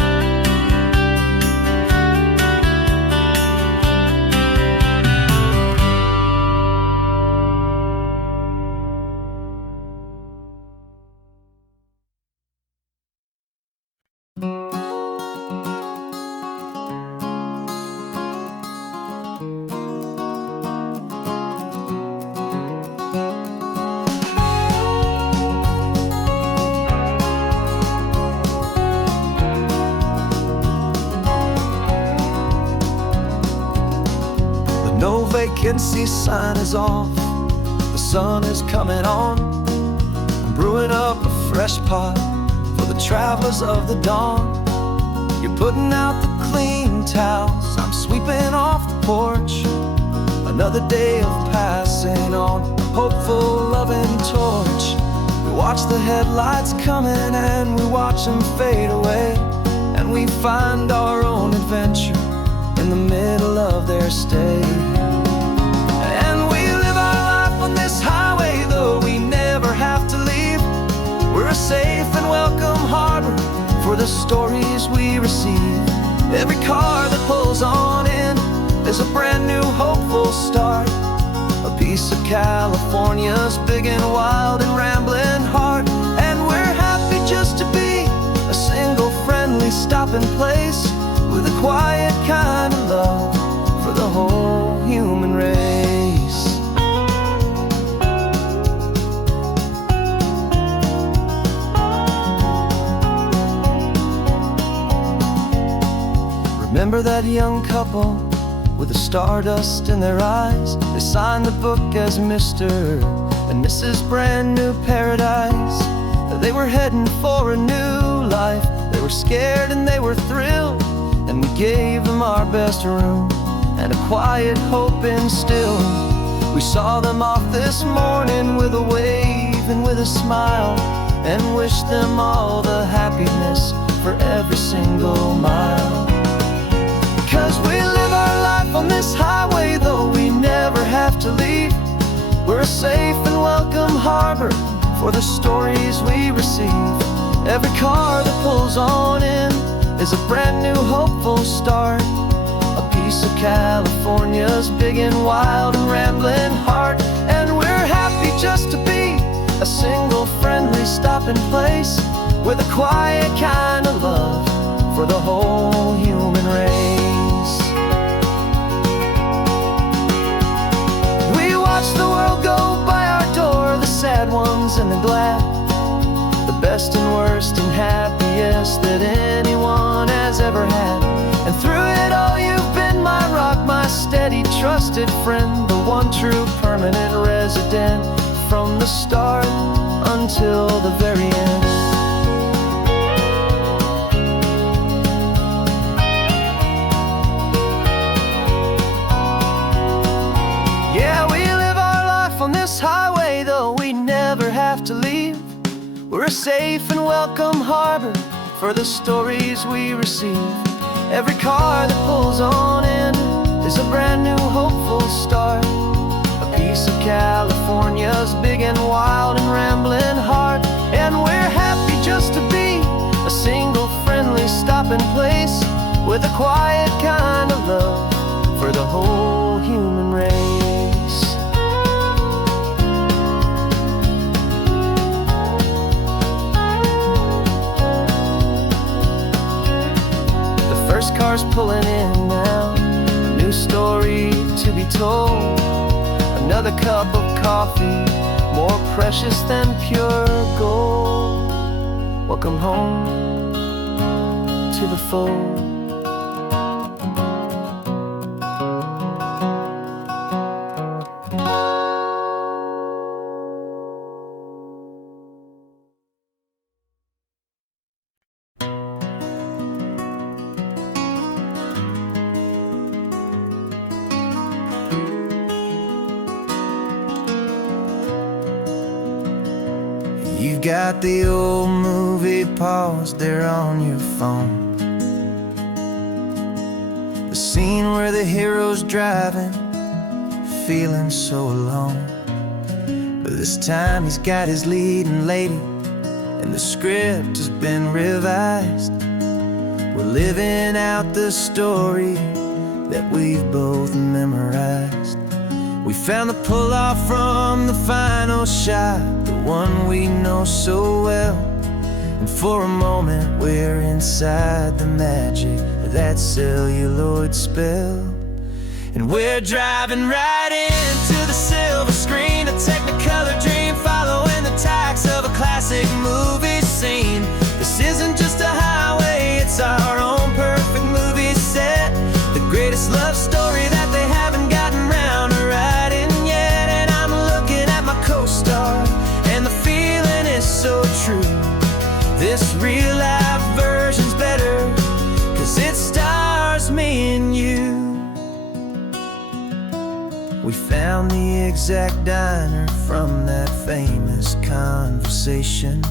No vacancy sign is off, the sun is coming on. I'm brewing up a fresh pot for the travelers of the dawn. You're putting out the clean towels, I'm sweeping off the porch. Another day of passing on a hopeful, loving torch. We watch the headlights coming and we watch them fade away, and we find our own adventure in the middle of their stay. And we live our life on this highway, though we never have to leave. We're a safe and welcome harbor for the stories we receive. Every car that pulls on in is a brand new hopeful start, a piece of California's big and wild and rambling heart. And we're happy just to be a single friendly stopping place, with a quiet kind of love for the whole human race. remember that young couple with the stardust in their eyes. They signed the book as Mr. and Mrs. Brand New Paradise. They were heading for a new life. They were scared and they were thrilled, and we gave them our best room and a quiet hope instilled. We saw them off this morning with a wave and with a smile, and wished them all the happiness for every single mile. 'Cause we live our life on this highway, though we never have to leave. We're a safe and welcome harbor for the stories we receive. Every car that pulls on in is a brand new hopeful start, a piece of California's big and wild and rambling heart. And we're happy just to be a single friendly stopping place with a quiet kind of love for the whole human race. We watch the world go by our door, the sad ones and the glad, the best and worst and happiest that anyone has ever had. And through it all you've been my rock, my steady trusted friend, the one true permanent resident from the start until the very end. Yeah, we live our life on this highway, though we never have to leave. We're a safe and welcome harbor for the stories we receive. Every car that pulls on in is a brand new hopeful start, a piece of California's big and wild and rambling heart. And we're happy just to be a single friendly stopping place with a quiet kind of love for the whole human race. The first car's pulling in now, a new story to be told. Another cup of coffee, more precious than pure gold. Welcome home to the fold. You've got the old movie paused there on your phone, the scene where the hero's driving, feeling so alone. But this time he's got his leading lady, and the script has been revised. We're living out the story that we've both memorized. We found the pull-off from the final shot, the one we know so well. And for a moment we're inside the magic of that celluloid spell. And we're driving right into the silver screen, a Technicolor dream, following the tacks of a classic movie scene. This isn't just a highway, it's our own perfect movie set, the greatest love story that they haven't gotten round to writing yet. And I'm looking at my co-star, and the feeling is so true. This real life version's better, 'cause it stars me and you. We found the exact diner from that famous conversation,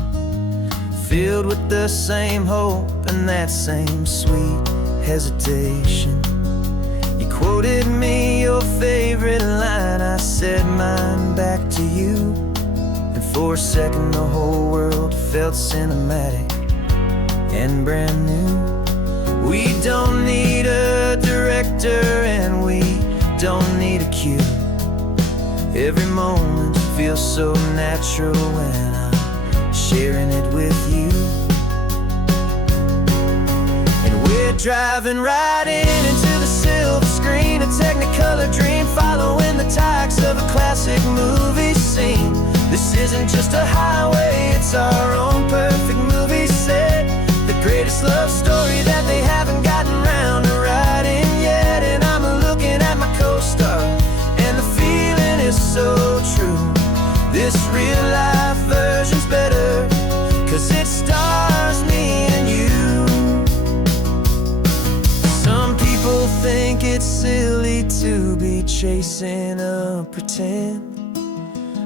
filled with the same hope and that same sweet hesitation. You quoted me your favorite line, I said mine back to you. And for a second the whole world felt cinematic and brand new. We don't need a director and we don't need a cue. Every moment feels so natural when I'm sharing it with you. And we're driving right into the silver screen, a Technicolor dream, following the tacks of a classic movie scene. This isn't just a highway, it's our own perfect movie set, the greatest love story that they haven't gotten round to writing. it's silly to be chasing a pretend,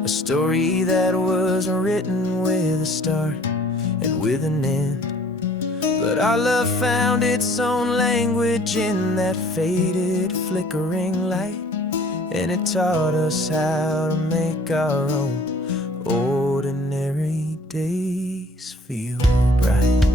a story that was written with a start and with an end. But our love found its own language in that faded, flickering light, and it taught us how to make our own ordinary days feel bright.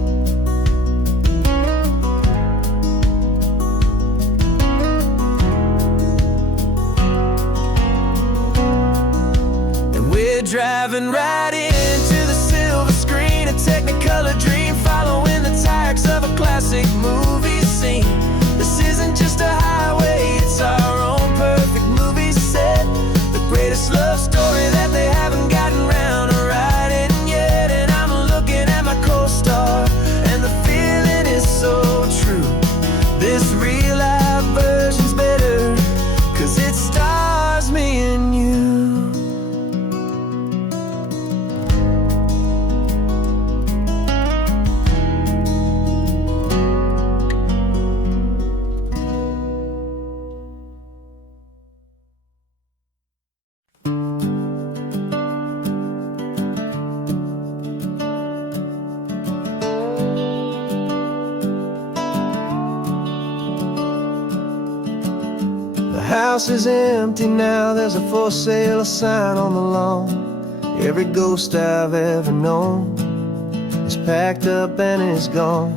And we're driving right into the silver screen, a Technicolor dream, following the tires of a classic movie scene. This isn't just a highway, it's our own perfect movie set, the greatest love story that they haven't gotten round to writing yet. And I'm looking at my co-star, and the feeling is so true. This real life version's better, 'cause it stars me and you. The house is empty now, there's a for sale sign on the lawn. Every ghost I've ever known is packed up and is gone.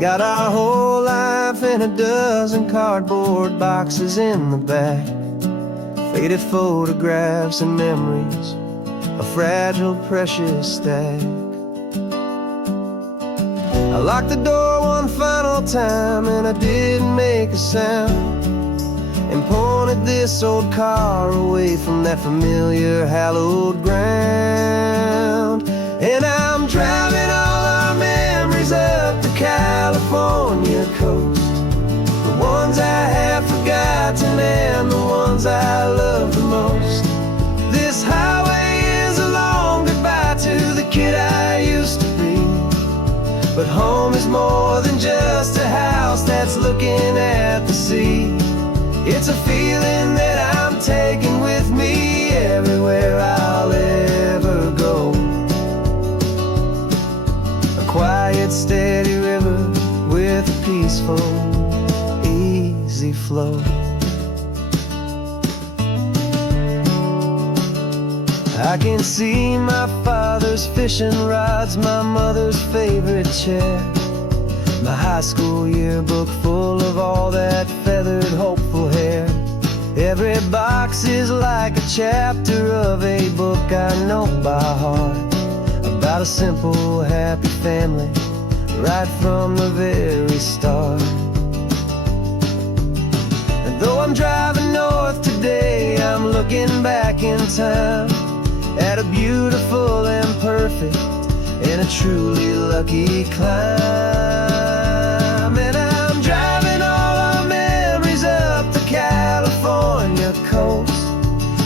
Got our whole life in a dozen cardboard boxes in the back, faded photographs and memories, a fragile, precious stack. I locked the door one final time and I didn't make a sound, and pointed this old car away from that familiar hallowed ground. And I'm driving all our memories up the California coast, the ones I have forgotten and the ones I love the most. This highway is a long goodbye to the kid I used to be, but home is more than just a house that's looking at the sea. It's a feeling that I'm taking with me everywhere I'll ever go. A quiet, steady river with a peaceful, easy flow. I can see my father's fishing rods, my mother's favorite chair, my high school yearbook full of all that feathered, hopeful hair. Every box is like a chapter of a book I know by heart, about a simple, happy family right from the very start. And though I'm driving north today, I'm looking back in time at a beautiful and perfect and a truly lucky climb. And I'm driving all our memories up the California coast,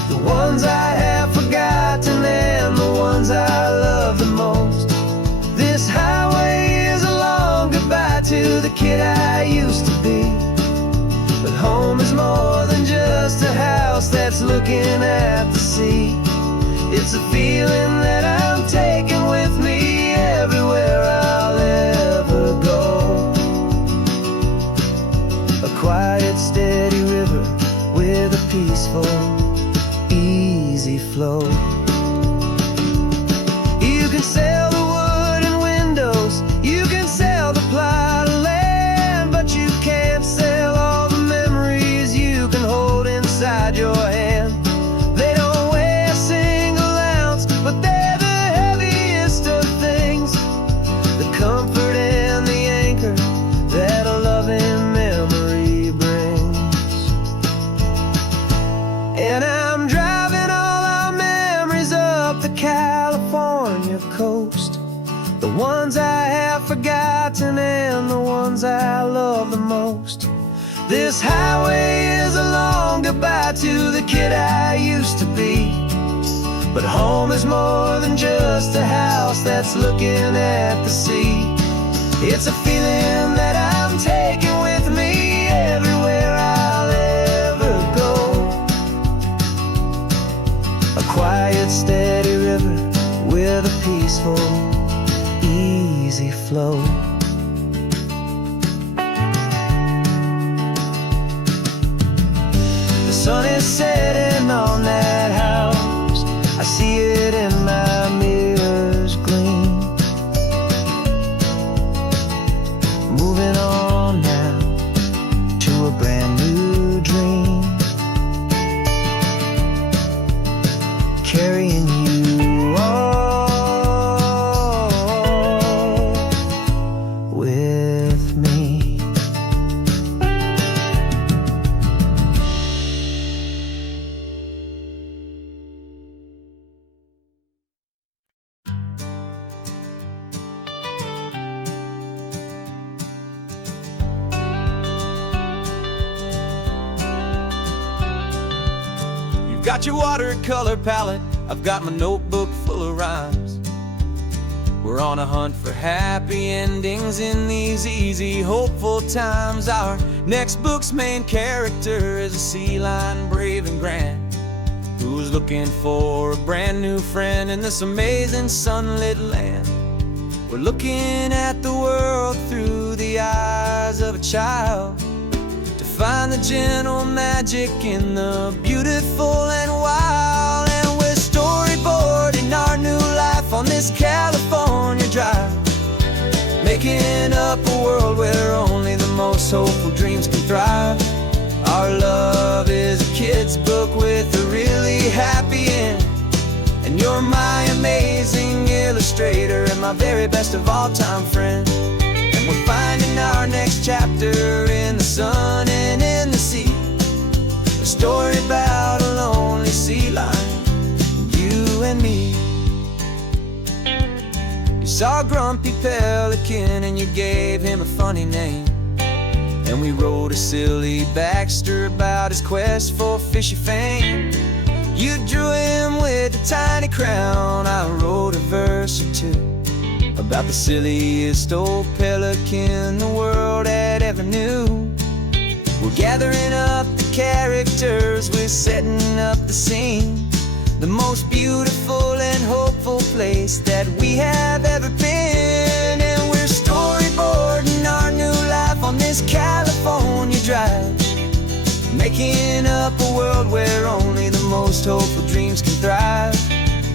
the ones I have forgotten and the ones I love the most. This highway is a long goodbye to the kid I used to be, but home is more than just a house that's looking at the sea. It's a feeling that I'm taking with me everywhere I'll ever go. A quiet, steady river with a peaceful, easy flow. You can sell the wood and windows, you can sell the plot of land, but you can't sell all the memories you can hold inside your hand. They don't weigh a single ounce, but they're the heaviest of things, the comfort and the anchor that a loving memory brings. And I'm driving all our memories up the California coast, the ones I have forgotten and the ones I love the most. This highway is a long goodbye to the kid I used to be, but home is more than just a house that's looking at the sea. It's a feeling that I'm taking with me everywhere I'll flow. The sun is setting on that house. I see it in my mirror's gleam. Moving on now to a brand new dream. Carrying you all with me. You've got your watercolor palette, I've got my notebook full of rhymes. We're on a hunt for happy endings in these easy, hopeful times. Our next book's main character is a sea lion, brave and grand, who's looking for a brand new friend in this amazing sunlit land. We're looking at the world through the eyes of a child, to find the gentle magic in the beautiful and wild. And we're storyboarding our new life on this California drive, making up a world where only the most hopeful dreams can thrive. Our love is a kid's book with a really happy end, and you're my amazing illustrator and my very best of all time friend. And we're finding our next chapter in the sun and in the sea, a story about a lonely sea lion, you and me. You saw a grumpy pelican and you gave him a funny name, and we wrote a silly Baxter about his quest for fishy fame. You drew him with a tiny crown, I wrote a verse or two about the silliest old pelican the world had ever knew. We're gathering up the characters, we're setting up the scene, the most beautiful and hopeful place that we have ever been. And we're storyboarding our new life on this California drive, making up a world where only the most hopeful dreams can thrive.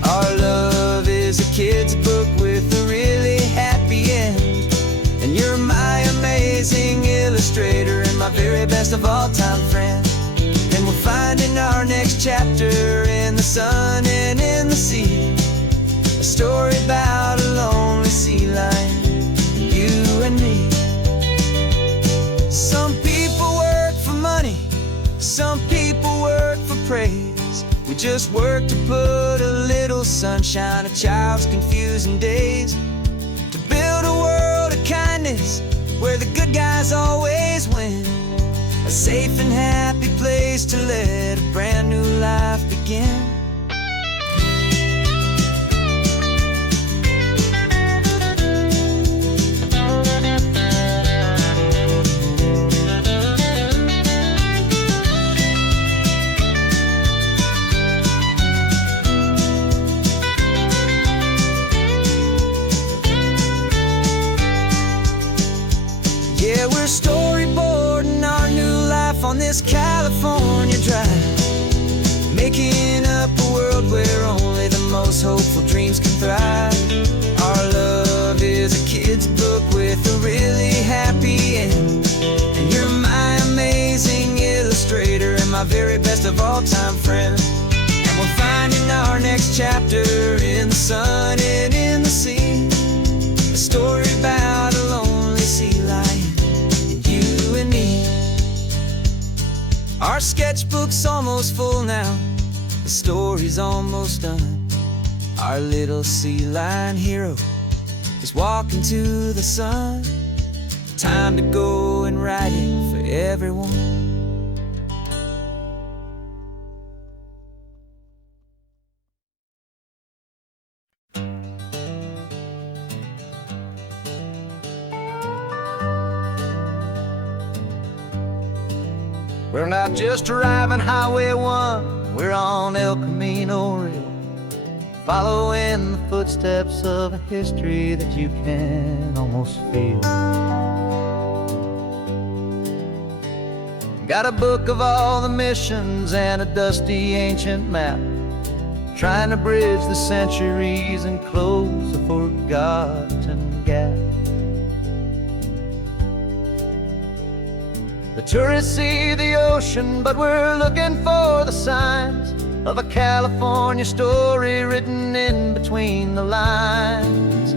Our love is a kid's book with a really happy end, and you're my amazing illustrator and my very best of all time friend. And we're finding our next chapter in the sun and in the sea, a story about a lonely sea lion, you and me. Some people work for money, some people work for praise. We just work to put a little sunshine in a child's confusing days, to build a world of kindness where the good guys always win, a safe and happy place to let a brand new life begin. Yeah, we're storyboarding our new life on this California drive, making up a world where only the most hopeful dreams can thrive. Our love is a kid's book with a really happy end, and you're my amazing illustrator and my very best of all time friend. And we're finding our next chapter in the sun and in the sea, a story about a lonely sea lion, you and me. Our sketchbook's almost full now, the story's almost done. Our little sea lion hero is walking to the sun. Time to go and write it for everyone. We're not just driving Highway 1, we're on El Camino Real, following the footsteps of a history that you can almost feel. Got a book of all the missions and a dusty ancient map, trying to bridge the centuries and close a forgotten gap. The tourists see the ocean, but we're looking for the signs of a California story written in between the lines.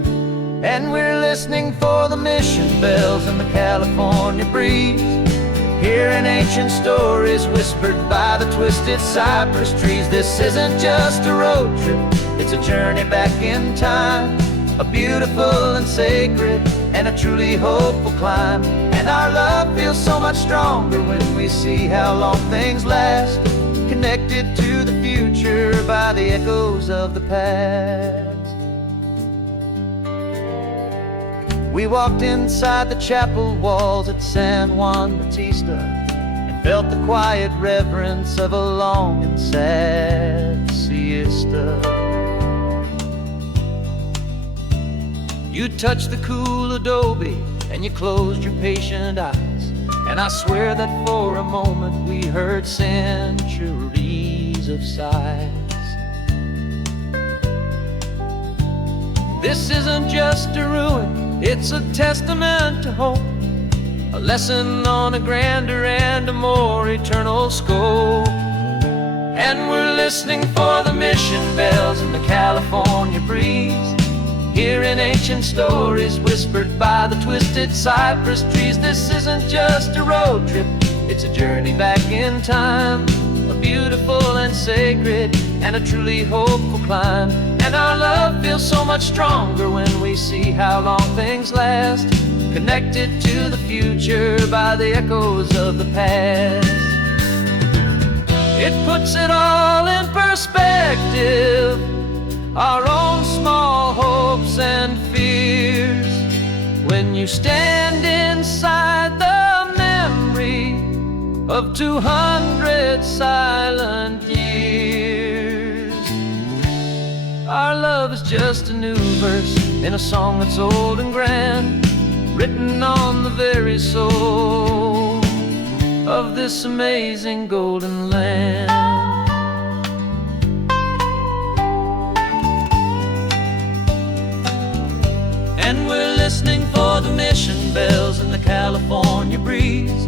And we're listening for the mission bells in the California breeze, hearing ancient stories whispered by the twisted cypress trees. This isn't just a road trip, it's a journey back in time, a beautiful and sacred and a truly hopeful climb. And our love feels so much stronger when we see how long things last, connected to the future by the echoes of the past. We walked inside the chapel walls at San Juan Bautista and felt the quiet reverence of a long and sad siesta. You touched the cool adobe and you closed your patient eyes, and I swear that for a moment we heard centuries of sighs. This isn't just a ruin, it's a testament to hope, a lesson on a grander and a more eternal scope. And we're listening for the mission bells in the California breeze, hearing ancient stories whispered by the twisted cypress trees. This isn't just a road trip, it's a journey back in time, a beautiful and sacred and a truly hopeful climb. And our love feels so much stronger when we see how long things last, connected to the future by the echoes of the past. It puts it all in perspective, our own small hopes and fears, when you stand inside the memory of 200 silent years. Our love is just a new verse in a song that's old and grand, written on the very soul of this amazing golden land. And we're listening for the mission bells in the California breeze,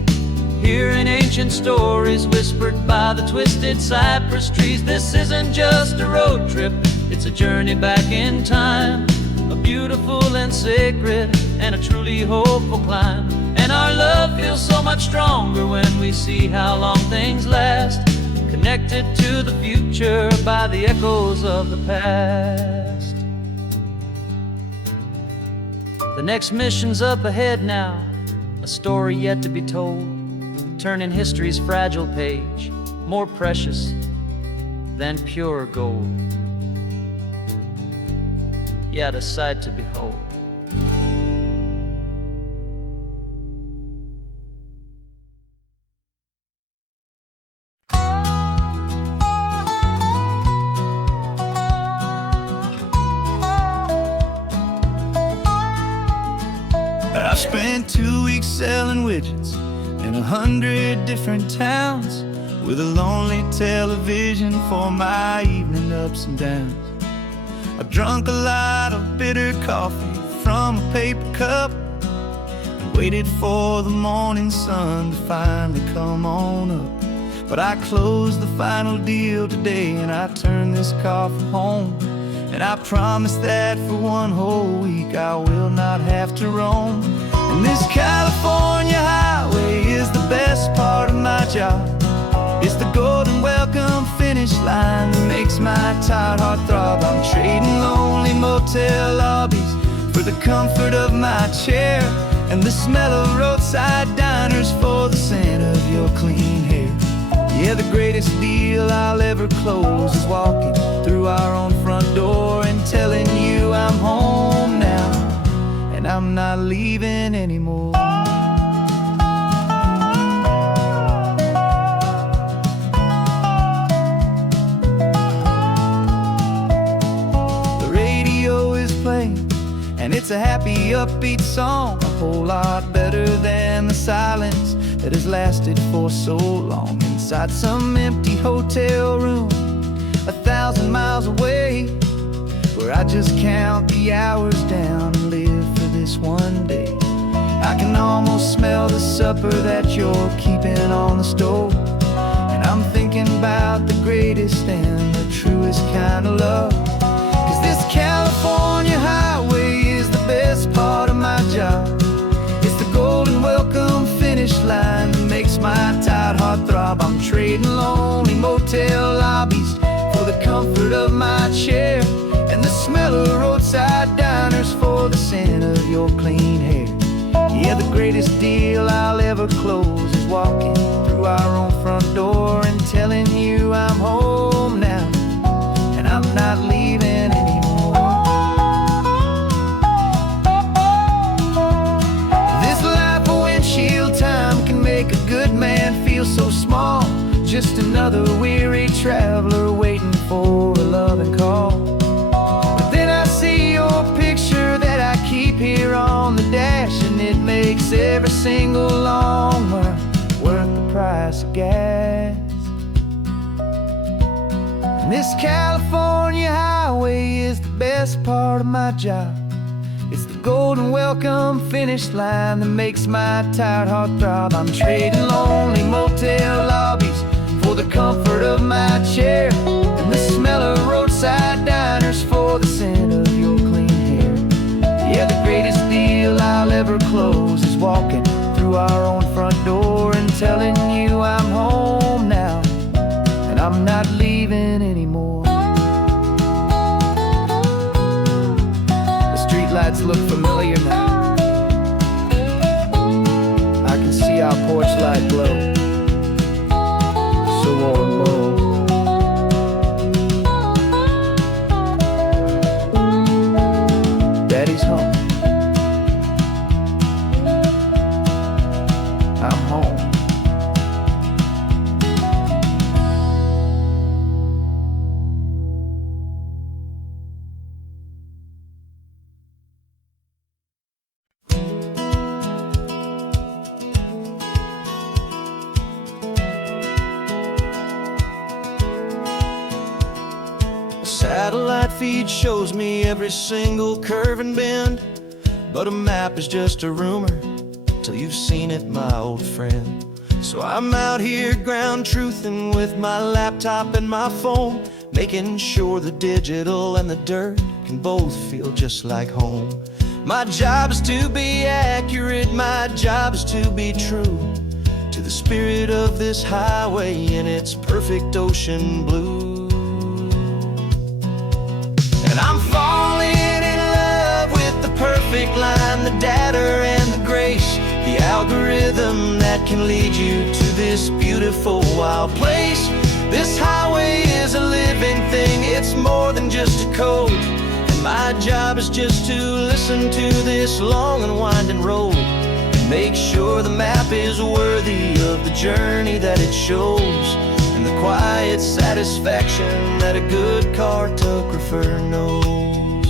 hearing ancient stories whispered by the twisted cypress trees. This isn't just a road trip, it's a journey back in time, a beautiful and sacred and a truly hopeful climb. And our love feels so much stronger when we see how long things last, connected to the future by the echoes of the past. The next mission's up ahead now, a story yet to be told, turning history's fragile page more precious than pure gold. Yet a sight to behold. I spent 2 weeks selling widgets in 100 different towns, with a lonely television for my evening ups and downs. I drunk a lot of bitter coffee from a paper cup and waited for the morning sun to finally come on up. But I closed the final deal today and I turned this coffee home, and I promise that for one whole week I will not have to roam. And this California highway is the best part of my job. It's the golden welcome finish line that makes my tired heart throb. I'm trading lonely motel lobbies for the comfort of my chair, and the smell of roadside diners for the scent of your clean hair. Yeah, the greatest deal I'll ever close is walking through our own front door and telling you I'm home now, and I'm not leaving anymore. happy, upbeat song, a whole lot better than the silence that has lasted for so long. Inside some empty hotel room 1,000 miles away, where I just count the hours down and live for this one day. I can almost smell the supper that you're keeping on the stove, and I'm thinking about the greatest and the truest kind of love. 'Cause this California highway is the best part of my job. It's the golden welcome finish line that makes my tired heart throb. I'm trading lonely motel lobbies for the comfort of my chair, and the smell of roadside diners for the scent of your clean hair. Yeah, the greatest deal I'll ever close is walking through our own front door and telling you I'm home now, and I'm not leaving anymore. This life of windshield time can make a good man feel so small, just another weary traveler waiting for a loving call. But then I see your picture that I keep here on the dash, and it makes every single long mile worth the price of gas. And this California highway is the best part of my job. It's the golden welcome finish line that makes my tired heart throb. I'm trading lonely motel lobbies for the comfort of my chair, and the smell of roadside diners for the scent of your clean hair. Yeah, the greatest deal I'll ever close is walking through our own front door and telling you I'm home now, and I'm not leaving anymore. The streetlights look familiar now. I can see our porch light glow, so warm, low. Daddy's home. I'm home. Satellite feed shows me every single curve and bend, but a map is just a rumor till you've seen it, my old friend. So I'm out here ground truthing with my laptop and my phone, making sure the digital and the dirt can both feel just like home. My job is to be accurate, my job is to be true to the spirit of this highway in its perfect ocean blue. And I'm falling in love with the perfect line, the data and the grace, the algorithm that can lead you to this beautiful wild place. This highway is a living thing, it's more than just a code, and my job is just to listen to this long and winding road and make sure the map is worthy of the journey that it shows, and the quiet satisfaction that a good cartographer knows.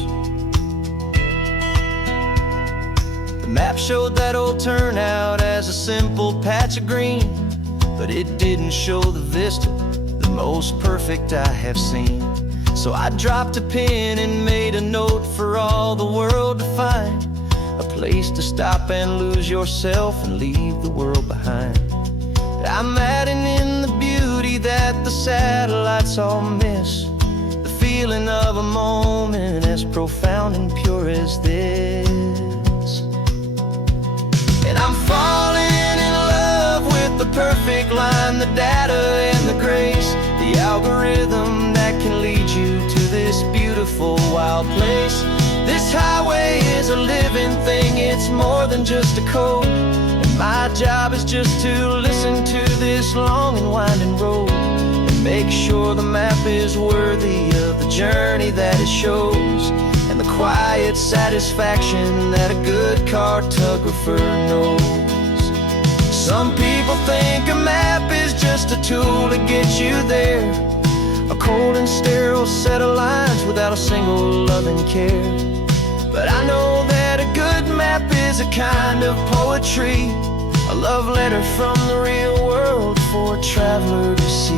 The map showed that old turnout as a simple patch of green, but it didn't show the vista, the most perfect I have seen. So I dropped a pin and made a note for all the world to find, a place to stop and lose yourself and leave the world behind. I'm adding in the beauty that the satellites all miss, the feeling of a moment as profound and pure as this. And I'm falling in love with the perfect line, the data and the grace, the algorithm that can lead you to this beautiful wild place. This highway is a living thing, it's more than just a code, and my job is just to listen to this long and winding road and make sure the map is worthy of the journey that it shows, and the quiet satisfaction that a good cartographer knows. Some people think a map is just a tool to get you there, a cold and sterile set of lines without a single loving care. But I know that a good map is a kind of poetry, a love letter from the real world for a traveler to see.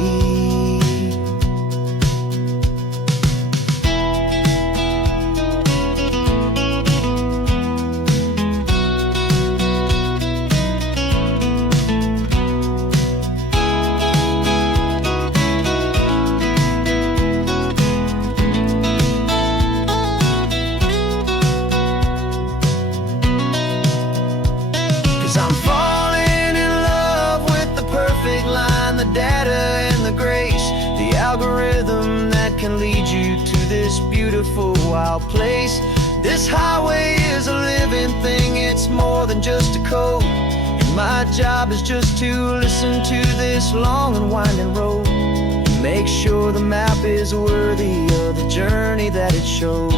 'Cause I'm falling in love with the perfect line, the data and the grace, the algorithm that can lead you to this beautiful wild place. This highway is a living thing, it's more than just a code. And my job is just to listen to this long and winding road, and make sure the map is worthy of the journey that it shows,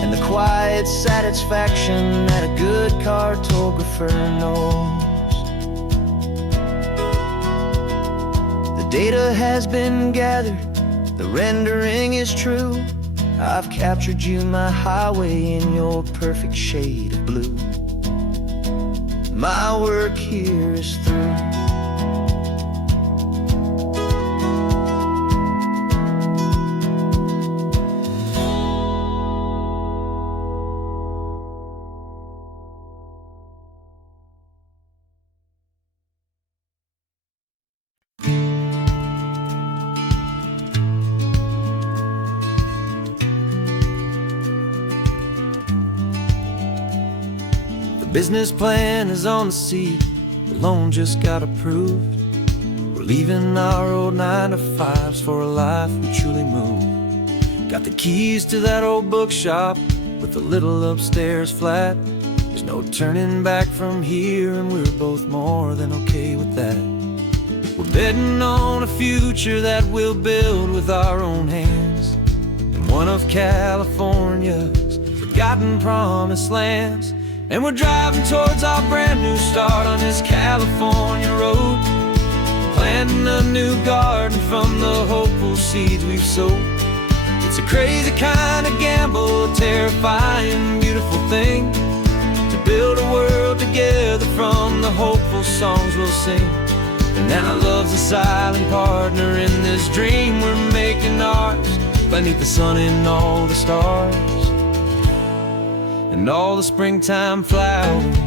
and the quiet satisfaction that a good cartographer knows. The data has been gathered, the rendering is true. I've captured you, my highway, in your perfect shade of blue. My work here is through. Business plan is on the seat, the loan just got approved. We're leaving our old 9-to-5s for a life we truly move. Got the keys to that old bookshop with a little upstairs flat. There's no turning back from here, and we're both more than okay with that. We're betting on a future that we'll build with our own hands, in one of California's forgotten promised lands. And we're driving towards our brand new start on this California road, planting a new garden from the hopeful seeds we've sowed. It's a crazy kind of gamble, a terrifying, beautiful thing, to build a world together from the hopeful songs we'll sing. And now love's a silent partner in this dream we're making ours, beneath the sun and all the stars, and all the springtime flowers.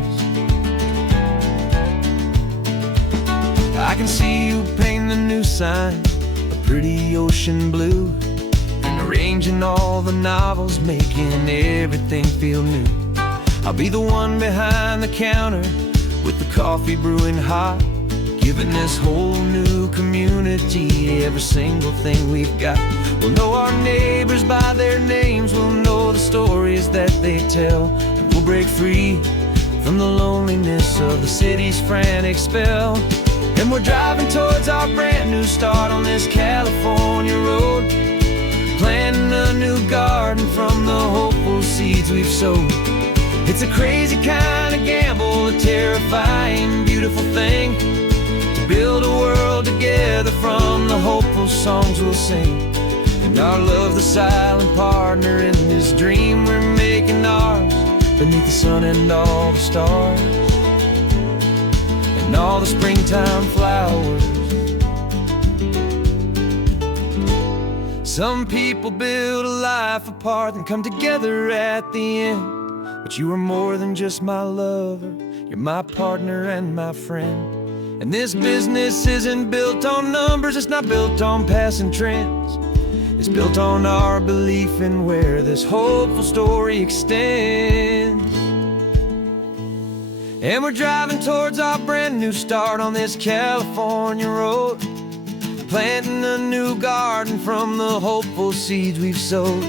I can see you painting a new sign, a pretty ocean blue, and arranging all the novels, making everything feel new. I'll be the one behind the counter with the coffee brewing hot, giving this whole new community every single thing we've got. We'll know our neighbors by their names, we'll know the stories that they tell, and we'll break free from the loneliness of the city's frantic spell. And we're driving towards our brand new start on this California road, planting a new garden from the hopeful seeds we've sowed. It's a crazy kind of gamble, a terrifying, beautiful thing, to build a world together from the hopeful songs we'll sing. And our love, the silent partner in this dream we're making ours, beneath the sun and all the stars, and all the springtime flowers. Some people build a life apart and come together at the end, but you are more than just my lover, you're my partner and my friend. And this business isn't built on numbers, it's not built on passing trends. It's built on our belief in where this hopeful story extends. And we're driving towards our brand new start on this California road, planting a new garden from the hopeful seeds we've sowed.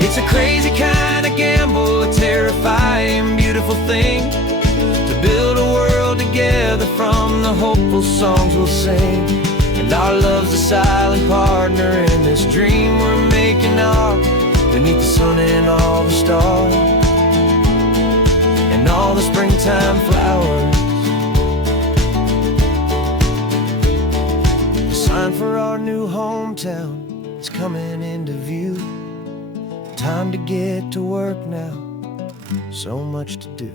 It's a crazy kind of gamble, a terrifying, beautiful thing, to build a world together from the hopeful songs we'll sing. And our love's a silent partner in this dream we're making ours, beneath the sun and all the stars, and all the springtime flowers. The sign for our new hometown is coming into view. Time to get to work now, so much to do.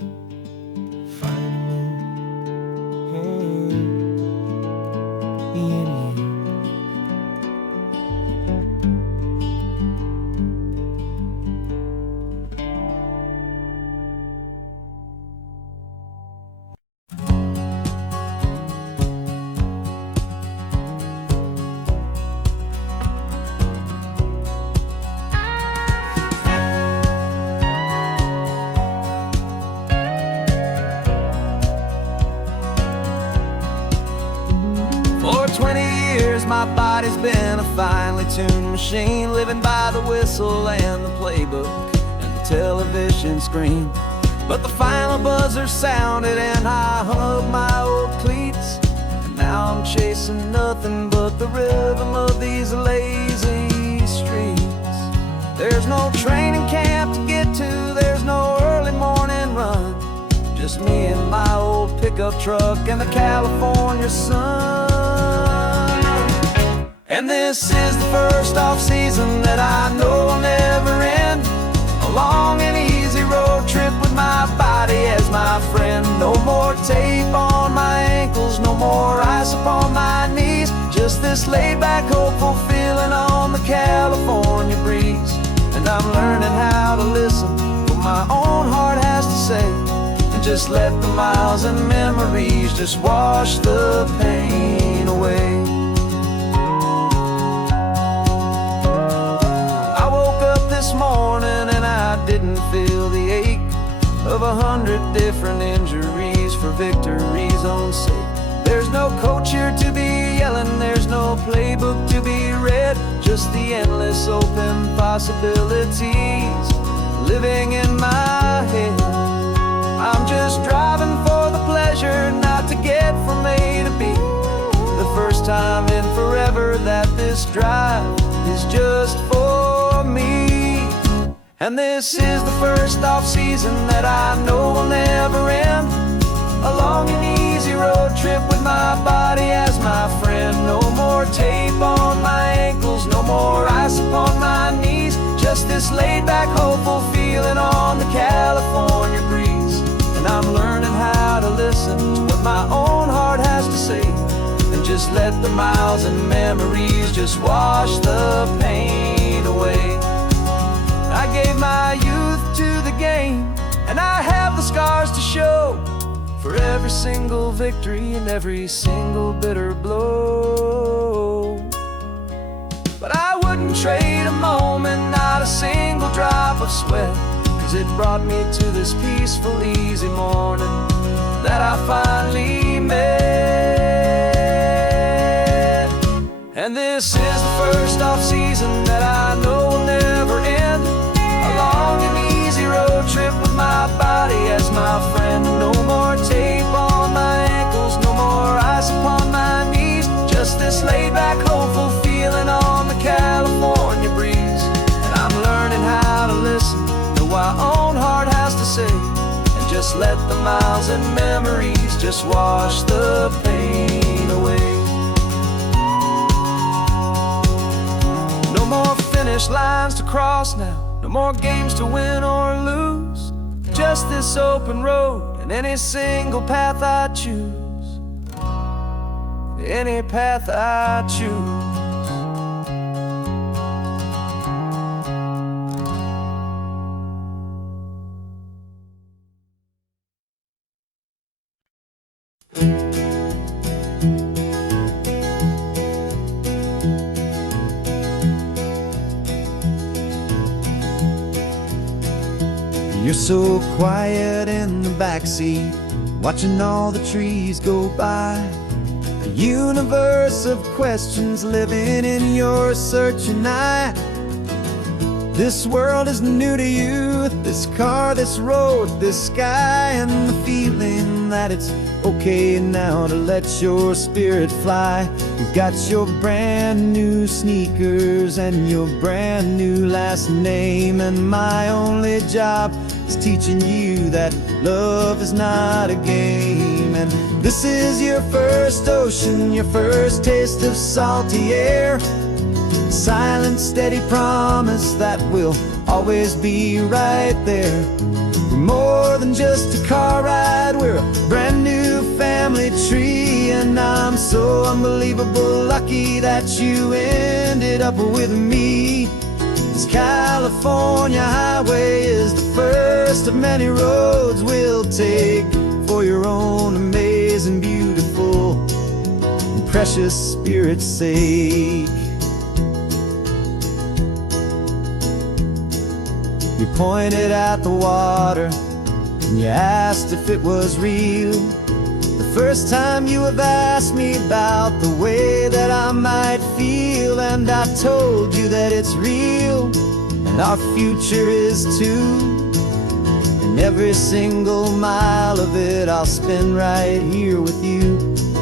For 20 years my body's been a finely tuned machine, living by the whistle and the playbook and the television screen. But the final buzzer sounded and I hung up my old cleats, and now I'm chasing nothing but the rhythm of these lazy streets. There's no training camp to get to, there's no early morning run, just me and my old pickup truck and the California sun. And this is the first off-season that I know will never end, a long and easy road trip with my body as my friend. No more tape on my ankles, no more ice upon my knees, just this laid-back, hopeful feeling on the California breeze. And I'm learning how to listen what my own heart has to say, and just let the miles and memories just wash the pain away. I woke up this morning and I didn't feel the ache of 100 different injuries for victory's own sake. There's no coach here to be yelling, there's no playbook to be read, just the endless open possibilities living in my head. I'm just driving for the pleasure, not to get from A to B. The first time in forever that this drive is just for me. And this is the first off-season that I know will never end, a long and easy road trip with my body as my friend. No more tape on my ankles, no more ice upon my knees, just this laid-back, hopeful feeling on the California breeze. And I'm learning how to listen to what my own heart has to say, and just let the miles and memories just wash the pain away. I gave my youth to the game, and I have the scars to show for every single victory and every single bitter blow. But I wouldn't trade a moment, not a single drop of sweat, 'cause it brought me to this peaceful, easy morning that I finally met. And this is the first off-season that I know will never end, a long and easy road trip with my body as my friend. No more tape on my ankles, no more ice upon my knees, just this laid-back, hopeful feeling on the California breeze. And I'm learning how to listen to what my own heart has to say, and just let the miles and memories just wash the pain away. No more finish lines to cross now, no more games to win or lose, just this open road and any single path I choose, any path I choose. You're so quiet in the backseat, watching all the trees go by. A universe of questions living in your searching eye. This world is new to you, this car, this road, this sky, and the feeling that it's okay now to let your spirit fly. You've got your brand new sneakers and your brand new last name, and my only job is teaching you that love is not a game. And this is your first ocean, your first taste of salty air, silent, steady promise that we'll always be right there. We're more than just a car ride, we're a brand new family tree, and I'm so unbelievable lucky that you ended up with me. This California highway is the first of many roads we'll take for your own amazing, beautiful, and precious spirit's sake. You pointed at the water and you asked if it was real. The first time you have asked me about the way that I might feel, and I told you that it's real, and our future is too. And every single mile of it I'll spend right here with you.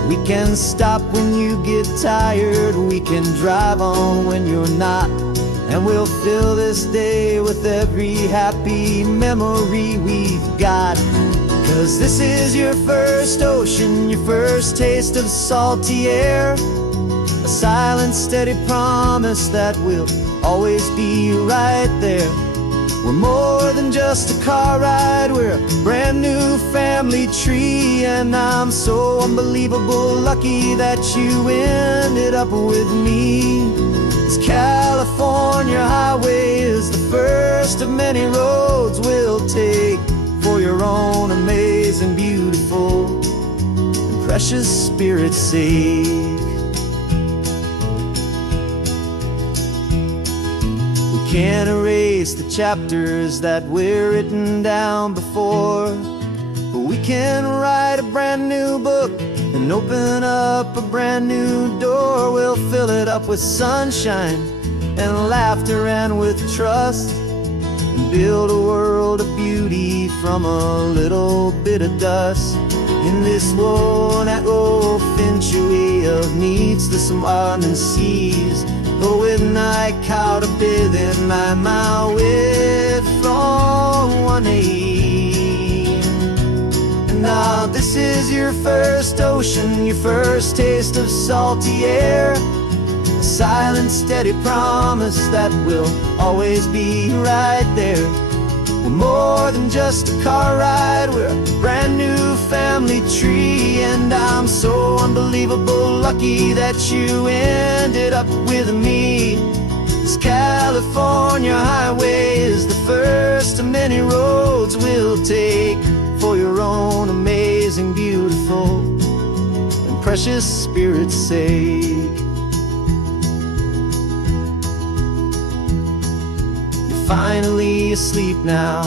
We can stop when you get tired, we can drive on when you're not, and we'll fill this day with every happy memory we've got. 'Cause this is your first ocean, your first taste of salty air, a silent, steady promise that we'll always be right there. We're more than just a car ride, we're a brand new family tree, and I'm so unbelievable lucky that you ended up with me. This California highway is the first of many roads we'll take for your own amazing, beautiful, and precious Spirit's sake. We can't erase the chapters that we're written down before, but we can write a brand new book and open up a brand new door. We'll fill it up with sunshine and laughter and with trust, and build a world of beauty from a little bit of dust. In this world that finchuí of needs the summerland seas, with night caught a bit in my mouth with from one aim. And now this is your first ocean, your first taste of salty air, a silent, steady promise that we'll always be right there. We're more than just a car ride, we're a brand new family tree, and I'm so unbelievable lucky that you ended up with me. This California highway is the first of many roads we'll take for your own amazing, beautiful, and precious Spirit's sake. Finally asleep now,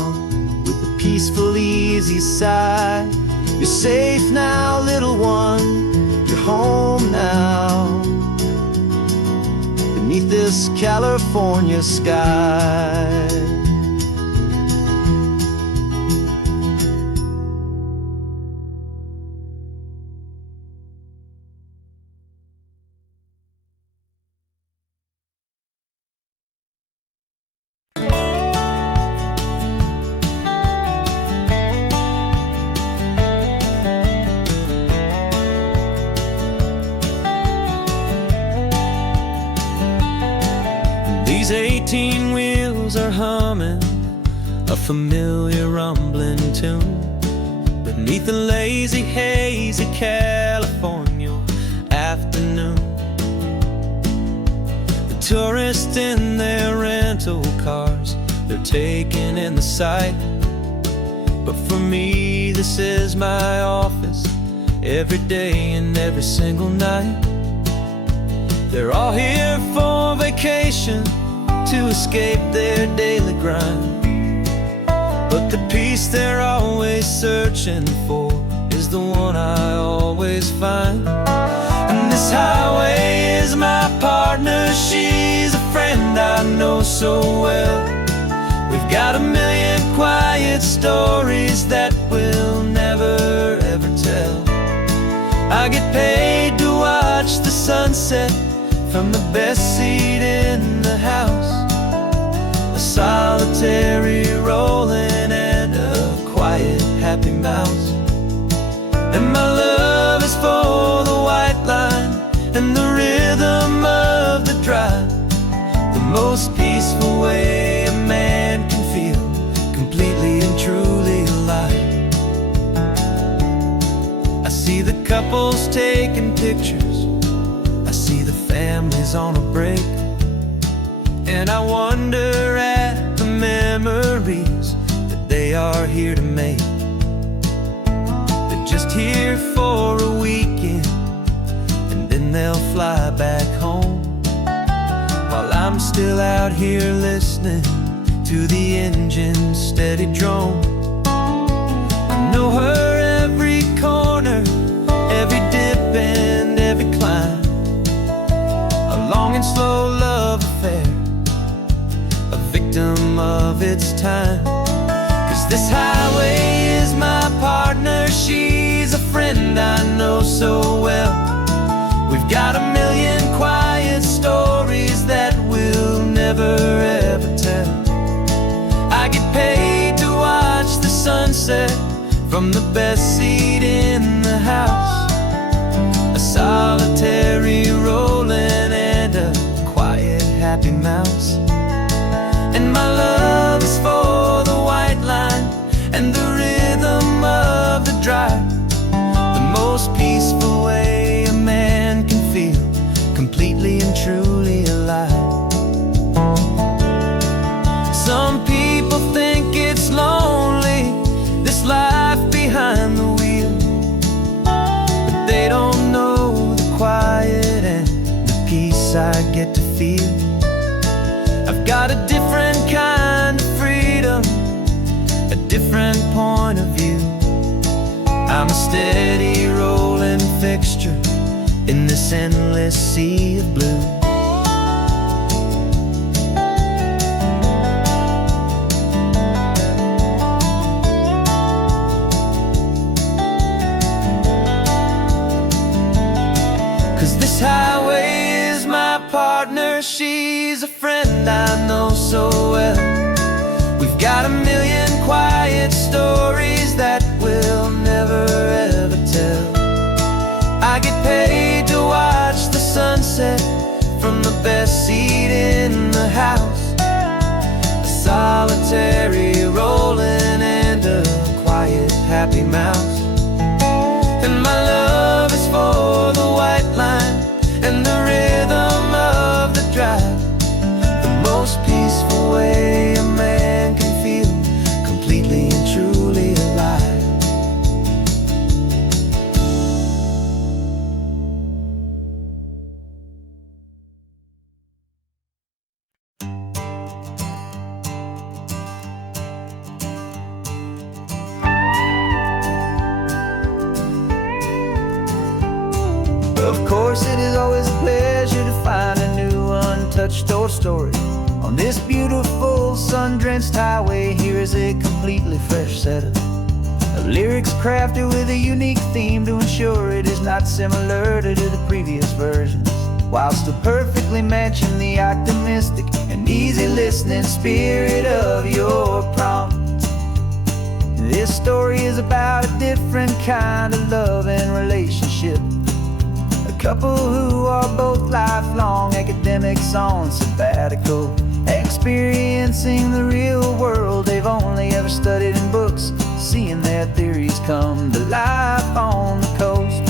with a peaceful, easy sigh. You're safe now, little one, you're home now, beneath this California sky. These 18 wheels are humming a familiar rumbling tune beneath the lazy, hazy California afternoon. The tourists in their rental cars, they're taking in the sight, but for me this is my office every day and every single night. They're all here for vacation, to escape their daily grind, but the peace they're always searching for is the one I always find. And this highway is my partner, she's a friend I know so well. We've got a million quiet stories that we'll never ever tell. I get paid to watch the sunset from the best seat in the house, a solitary rolling and a quiet, happy mouse. And my love is for the white line and the rhythm of the drive, the most peaceful way a man can feel completely and truly alive. I see the couples taking pictures, I see the families on a break, and I wonder at the memories that they are here to make. They're just here for a weekend, and then they'll fly back home, while I'm still out here listening to the engine's steady drone. I know her every corner it's time. 'Cause this highway is my partner, she's a friend I know so well. We've got a million quiet stories that we'll never ever tell. I get paid to watch the sunset from the best seat in the house. A solitary rolling and a quiet happy mouse. And my love is for the white line and the rhythm of the drive. The most peaceful way a man can feel completely and truly alive. Some people think it's lonely, this life behind the wheel, but they don't know the quiet and the peace I get to feel. I've got a different kind of freedom, a different point of view. I'm a steady rolling fixture in this endless sea of blue. 'Cause this highway is my partner, she's a friend I know so well. We've got a million quiet stories that we'll never ever tell. I get paid to watch the sunset from the best seat in the house. A solitary rolling and a quiet happy mouse. And my love is for the white line and the rhythm of the drive. The most peaceful way a man can feel completely and truly alive. Of course, it is always a pleasure to find a new untouched old story. On this beautiful sun-drenched highway, here is a completely fresh set of lyrics crafted with a unique theme to ensure it is not similar to the previous versions, while still perfectly matching the optimistic and easy listening spirit of your prompt. This story is about a different kind of love and relationship. A couple who are both lifelong academics on sabbatical, experiencing the real world they've only ever studied in books, seeing their theories come to life on the coast.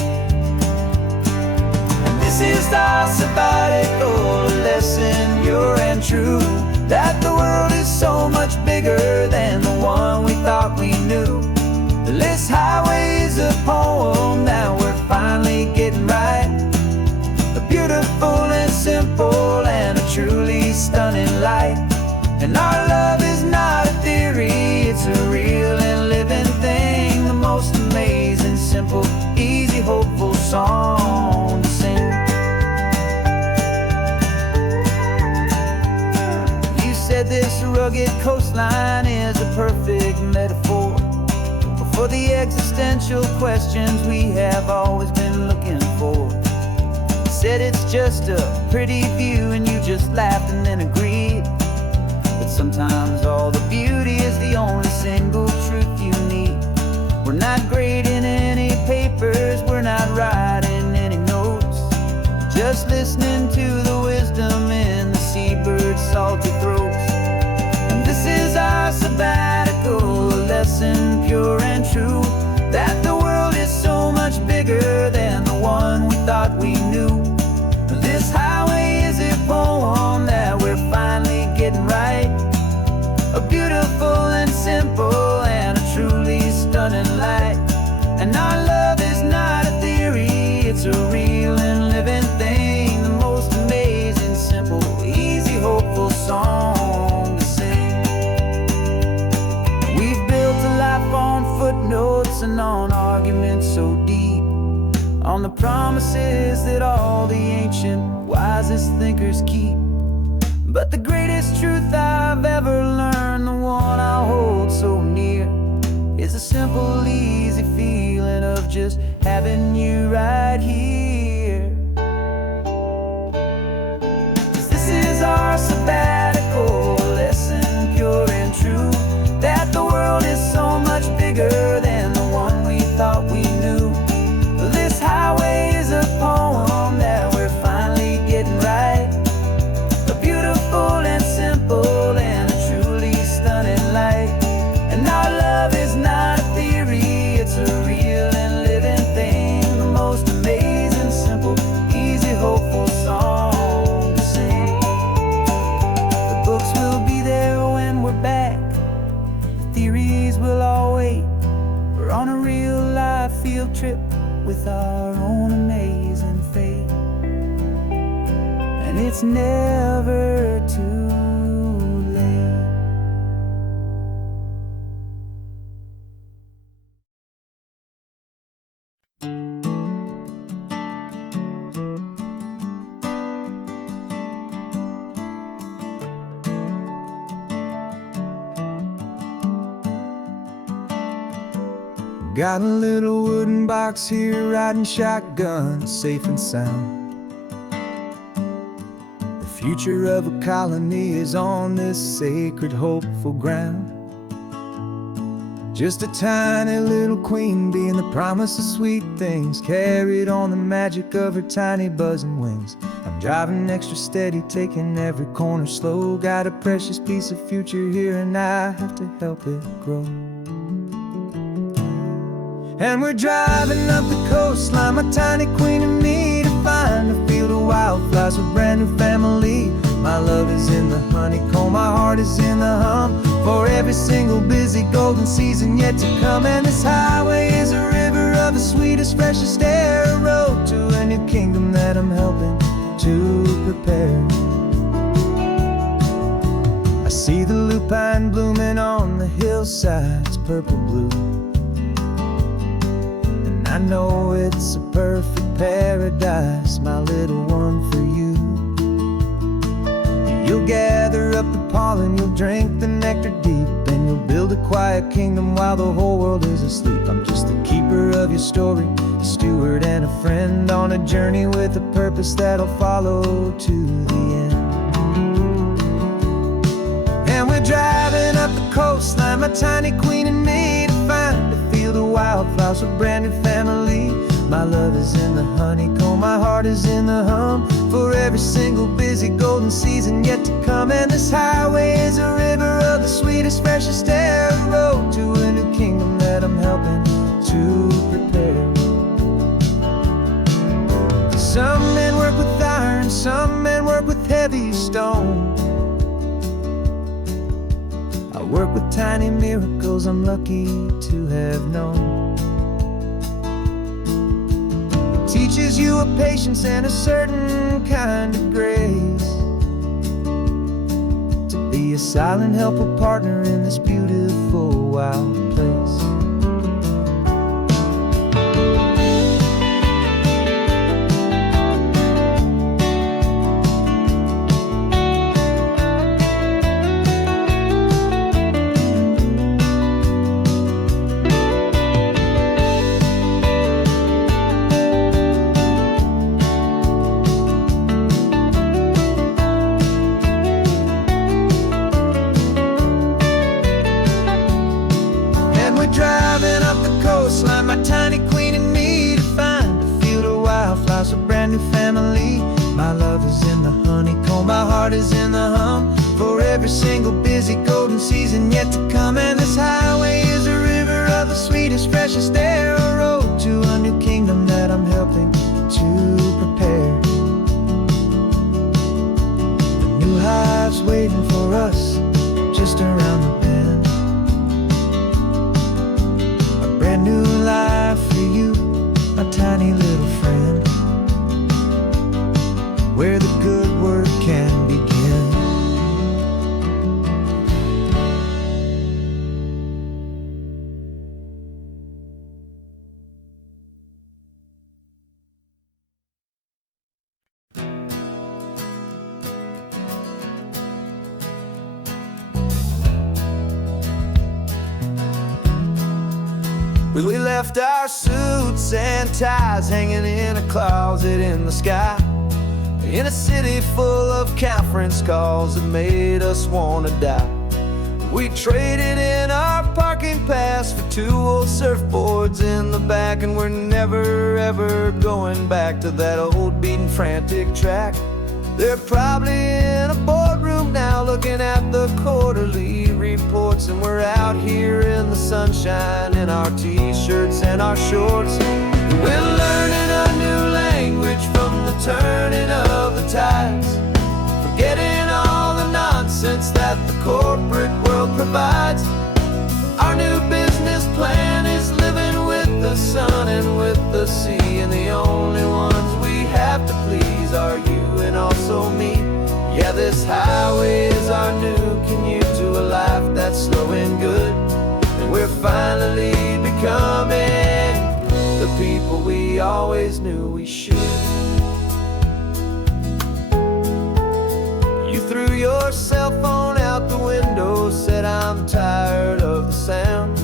And this is our sabbatical lesson, pure and true, that the world is so much bigger than the one we thought we knew. This highway is a poem that we're finally getting right. A beautiful and simple and a truly stunning light. And our love is not a theory, it's a real and living thing. The most amazing, simple, easy, hopeful song to sing. You said this rugged coastline is a perfect metaphor for the existential questions we have always been looking for. Said it's just a pretty view and you just laughed and then agreed. But sometimes all the beauty is the only single truth you need. We're not grading any papers, we're not writing any notes, just listening to the wisdom in the seabird's salty throats. And this is our sabbatical lesson, pure and true, that the world is so much bigger than the one we thought we knew. This highway is a poem that we're finally getting right. A beautiful and simple and a truly stunning light. And our love is not a theory, it's a real and living thing. The most amazing, simple, easy, hopeful song to sing. We've built a life on footnotes and on arguments so deep, on the promises that all the ancient wisest thinkers keep. But the greatest truth I've ever learned, the one is a simple, easy feeling of just having you right here. 'Cause this is our sabbatical lesson, pure and true, that the world is so much bigger than the one we thought we knew. This highway is a poem that we're finally getting right, a beautiful and simple and a truly stunning light. And our love is not a theory, it's a real and living thing, the most amazing, simple, easy, hopeful song to sing. The books will be there when we're back, the theories will all wait. We're on a real life field trip with our own amazing fate, and it's never too late. Got a little wooden box here, riding shotgun, safe and sound. The future of a colony is on this sacred, hopeful ground. Just a tiny little queen bee and the promise of sweet things, carried on the magic of her tiny buzzing wings. I'm driving extra steady, taking every corner slow. Got a precious piece of future here and I have to help it grow. And we're driving up the coastline, my tiny queen and me, to find a field of wildflowers with brand new family. My love is in the honeycomb, my heart is in the hum, for every single busy golden season yet to come. And this highway is a river of the sweetest, freshest air, a road to a new kingdom that I'm helping to prepare. I see the lupine blooming on the hillsides, purple blue, I know it's a perfect paradise, my little one, for you. You'll gather up the pollen, you'll drink the nectar deep, and you'll build a quiet kingdom while the whole world is asleep. I'm just the keeper of your story, a steward and a friend, on a journey with a purpose that'll follow to the end. And we're driving up the coastline, my tiny queen and me, to find a field of wildflowers with brand new family. My love is in the honeycomb, my heart is in the hum, for every single busy golden season yet to come. And this highway is a river of the sweetest, freshest air, a road to a new kingdom that I'm helping to prepare. Some men work with iron, some men work with heavy stone. I work with tiny miracles I'm lucky to have known. It teaches you a patience and a certain kind of grace, to be a silent, helpful partner in this beautiful, wild place. Driving up the coastline, my tiny queen and me, to find a field of wildflowers, a brand new family. My love is in the honeycomb, my heart is in the hum, for every single busy golden season yet to come. And this highway is a river of the sweetest, freshest air, a road to a new kingdom that I'm helping to prepare. The new hive's waiting for us just around the bend. Brand new life for you, my tiny little friend, where the good work can begin. We left our suits and ties hanging in a closet in the sky, in a city full of conference calls that made us wanna die. We traded in our parking pass for 2 old surfboards in the back, and we're never ever going back to that old beaten frantic track. They're probably in a boardroom now looking at the quarterly reports, and we're out here in the sunshine in our t-shirts and our shorts. We're learning a new language from the turning of the tides, forgetting all the nonsense that the corporate world provides. Our new business plan is living with the sun and with the sea, and the only ones we have to please are you and also me. Yeah, this highway is our new commute to a life that's slow and good, and we're finally becoming the people we always knew we should. You threw your cell phone out the window, said I'm tired of the sound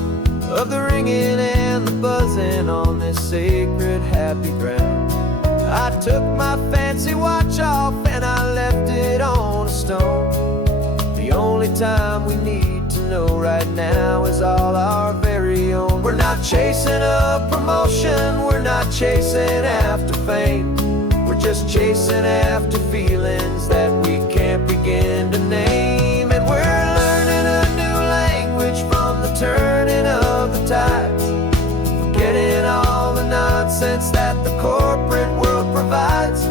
of the ringing and the buzzing on this sacred happy ground. I took my fancy watch off and I left it on a stone. The only time we need to know right now is all our very own. We're not chasing a promotion, we're not chasing after fame, we're just chasing after feelings that we can't begin to name. And we're learning a new language from the turning of the tides, forgetting all the nonsense that the corporate world provides.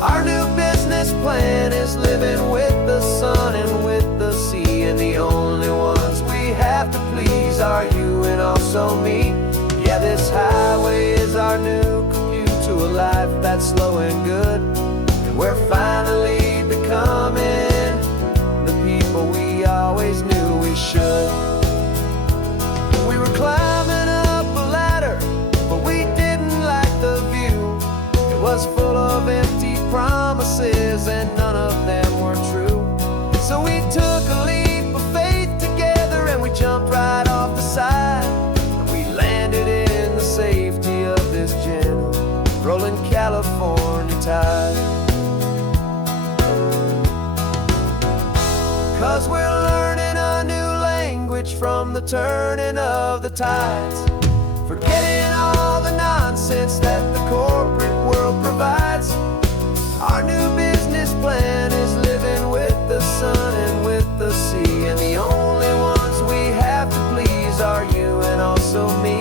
Our new business plan is living with the sun and with the sea, and the only ones we have to please are you and also me. Yeah, this highway is our new commute to a life that's slow and good, and we're finally becoming the people we always knew we should. We were climbing up a ladder, but we didn't like the view. It was full of empty promises and none of them were true. So we took a leap of faith together and we jumped right off the side, and we landed in the safety of this gentle rolling California tide. 'Cause we're learning a new language from the turning of the tides, forgetting all the nonsense that the corporate world provides. Our new business plan is living with the sun and with the sea, and the only ones we have to please are you and also me.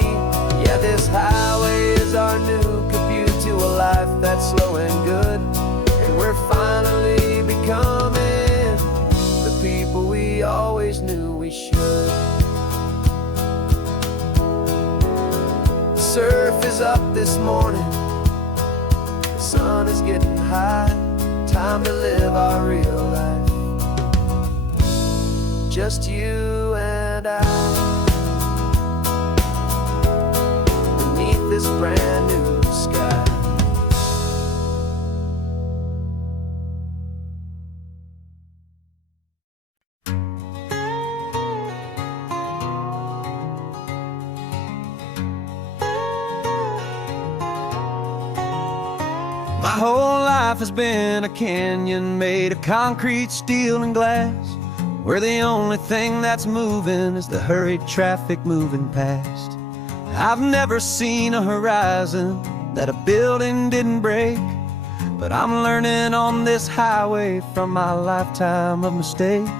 Yeah, this highway is our new commute to a life that's slow and good, and we're finally becoming the people we always knew we should. The surf is up this morning, the sun is getting high, time to live our real life, just you and I, beneath this brand new sky. My whole life has been a canyon made of concrete, steel, and glass, where the only thing that's moving is the hurried traffic moving past. I've never seen a horizon that a building didn't break, but I'm learning on this highway from my lifetime of mistakes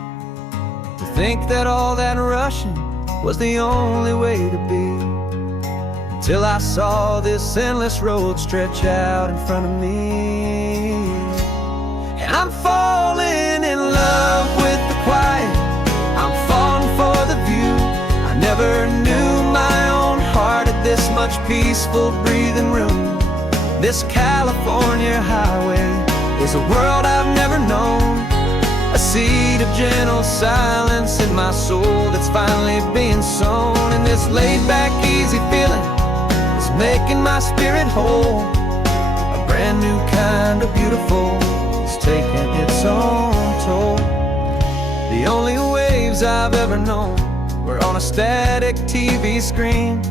to think that all that rushing was the only way to be, till I saw this endless road stretch out in front of me. And I'm falling in love with the quiet, I'm falling for the view. I never knew my own heart had this much peaceful breathing room. This California highway is a world I've never known, a seed of gentle silence in my soul that's finally being sown. And this laid-back, easy feeling is making my spirit whole. A brand new kind of beautiful is taking its own toll. The only waves I've ever known were on a static TV screen,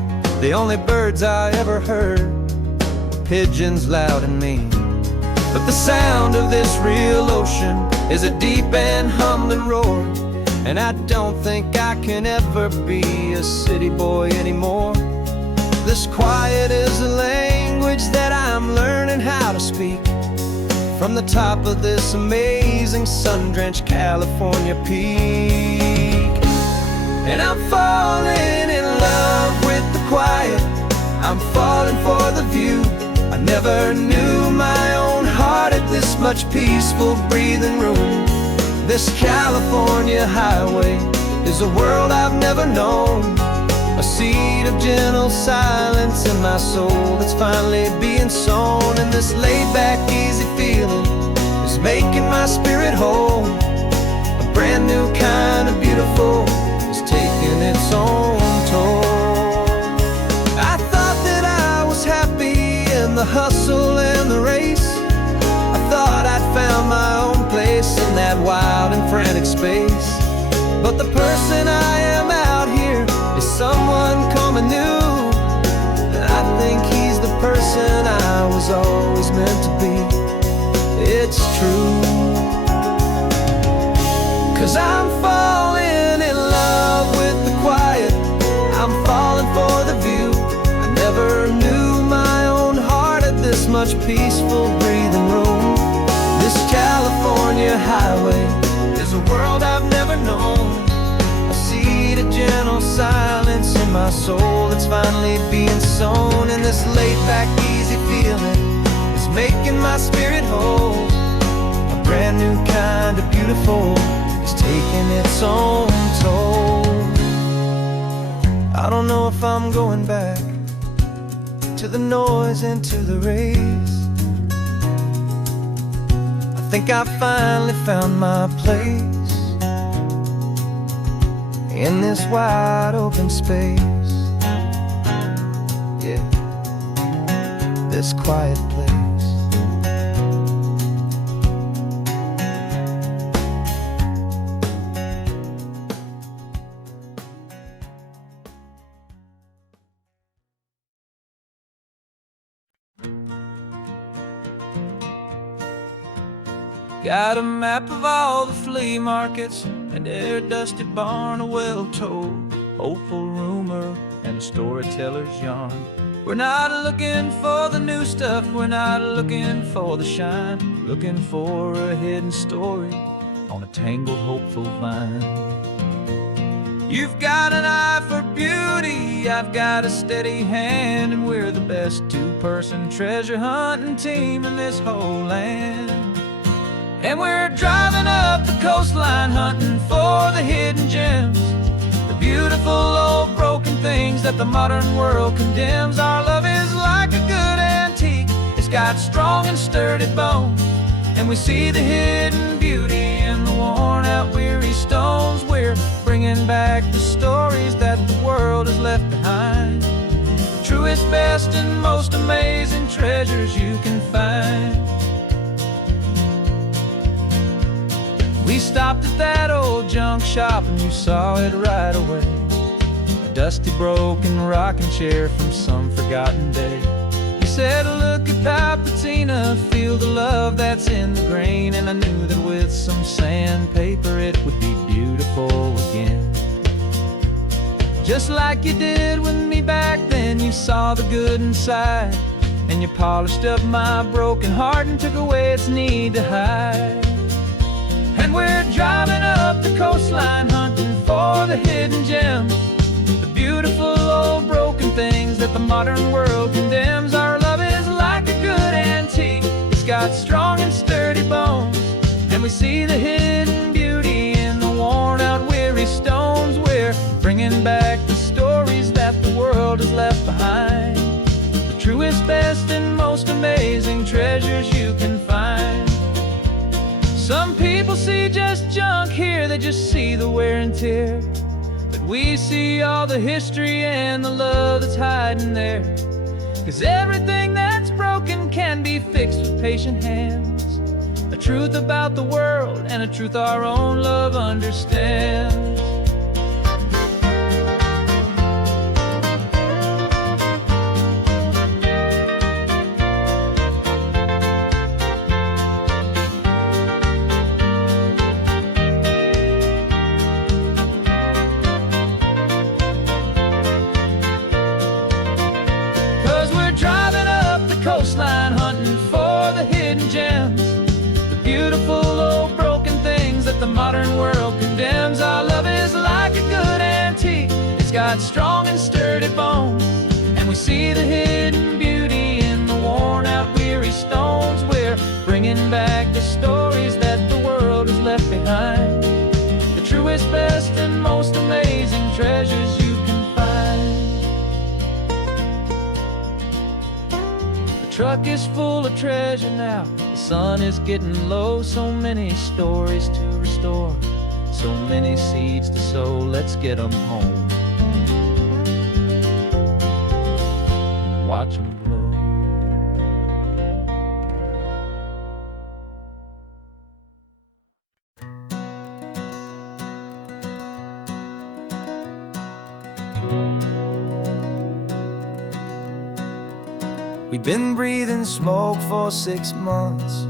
The only birds I ever heard were pigeons loud and mean. But the sound of this real ocean is a deep and humbling roar, and I don't think I can ever be a city boy anymore. This quiet is a language that I'm learning how to speak from the top of this amazing sun-drenched California peak. And I'm falling in love with the quiet, I'm falling for the view. I never knew my own heart had this much peaceful breathing room. This California highway is a world I've never known, a seed of gentle silence in my soul that's finally being sown. And this laid-back, easy feeling is making my spirit whole. A brand new kind of beautiful is taking its own toll. I thought that I was happy in the hustle and the race. I thought I'd found my own place in that wild and frantic space. But the person I am out here is someone coming new, and I think he's the person I was always meant to be. It's true, 'cause I'm falling in love with the quiet, I'm falling for the view. I never knew my own heart had this much peaceful breathing room. This California highway is a world I've never known, a seed of gentle silence in my soul that's finally being sown. And this laid-back, easy feeling is making my spirit whole. A brand new kind of beautiful is taking its own toll. I don't know if I'm going back to the noise and to the race. I think I finally found my place in this wide open space. Yeah, this quiet place. Got a map of all the flea markets and their dusty barn, a well-told, hopeful rumor, and a storyteller's yarn. We're not looking for the new stuff, we're not looking for the shine, looking for a hidden story on a tangled, hopeful vine. You've got an eye for beauty, I've got a steady hand, and we're the best two-person treasure hunting team in this whole land. And we're driving up the coastline hunting for the hidden gems, the beautiful old broken things that the modern world condemns. Our love is like a good antique, it's got strong and sturdy bones, and we see the hidden beauty in the worn out weary stones. We're bringing back the stories that the world has left behind, the truest, best, and most amazing treasures you can find. We stopped at that old junk shop and you saw it right away, a dusty, broken rocking chair from some forgotten day. You said, look at that patina, feel the love that's in the grain, and I knew that with some sandpaper it would be beautiful again. Just like you did with me back then, you saw the good inside, and you polished up my broken heart and took away its need to hide. And we're driving up the coastline hunting for the hidden gems, the beautiful old broken things that the modern world condemns. Our love is like a good antique, it's got strong and sturdy bones, and we see the hidden beauty in the worn out weary stones. We're bringing back the stories that the world has left behind, the truest, best, and most amazing treasures you can find. Some people see just junk here, they just see the wear and tear, but we see all the history and the love that's hiding there. 'Cause everything that's broken can be fixed with patient hands, a truth about the world and a truth our own love understands. got strong and sturdy bones, and we see the hidden beauty in the worn out weary stones. We're bringing back the stories that the world has left behind, the truest, best, and most amazing treasures you can find. The truck is full of treasure now, the sun is getting low. So many stories to restore, so many seeds to sow. Let's get them home, watch them blow. We've been breathing smoke for 6 months,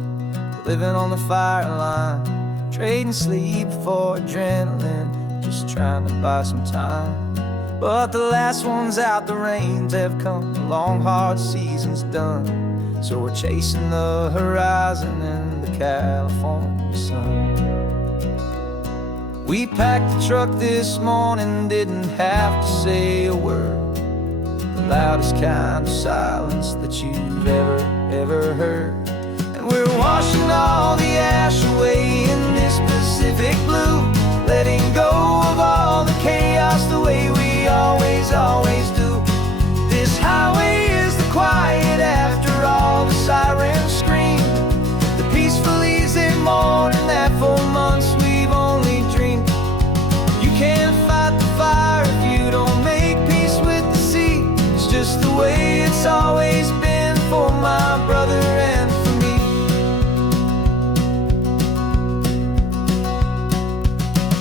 living on the fire line, trading sleep for adrenaline, just trying to buy some time. But the last one's out, the rains have come, the long hard season's done. So we're chasing the horizon in the California sun. We packed the truck this morning, didn't have to say a word, the loudest kind of silence that you've ever heard. And we're washing all the ash away in this Pacific blue, letting go of all the chaos the way we always do. This highway is the quiet after all the sirens scream, the peaceful easy morning that for months we've only dreamed. You can't fight the fire if you don't make peace with the sea. It's just the way it's always been for my brother and for me.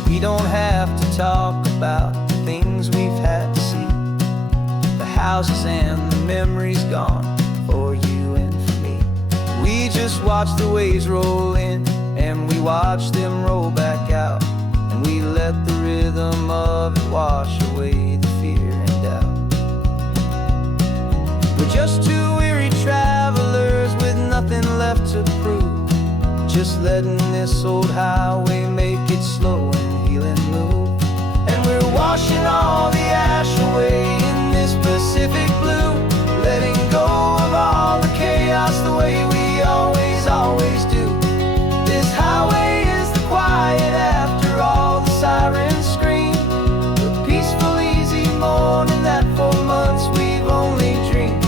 We don't have to talk about the things we've had to see, the houses and the memories gone for you and for me. We just watch the waves roll in, and we watch them roll back out, and we let the rhythm of it wash away the fear and doubt. We're just two weary travelers with nothing left to prove, just letting this old highway make it slow and heal and move. And we're washing all the ash away in this Pacific blue, letting go of all the chaos the way we always do. This highway is the quiet after all the sirens scream, the peaceful easy morning that for months we've only dreamed.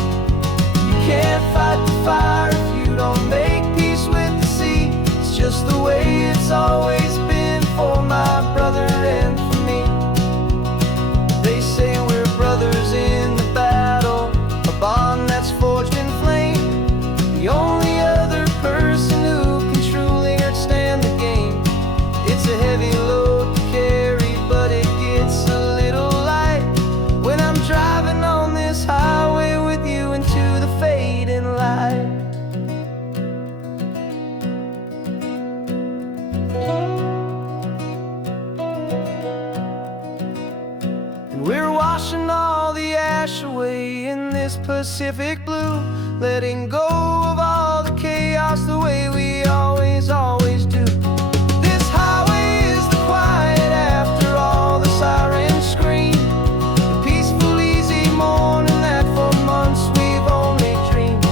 You can't fight the fire if you don't make peace with the sea. It's just the way it's always been for my brother and for me. They say we're brothers in the battle, a bond that's forged in flame, the only other person who can truly understand the game. It's a heavy load to carry, but it gets a little light when I'm driving on this highway with you into the fading light. We're washing all the ash away in this Pacific blue, letting go of all the chaos the way we always do. This highway is the quiet after all the sirens scream, the peaceful easy morning that for months we've only dreamed.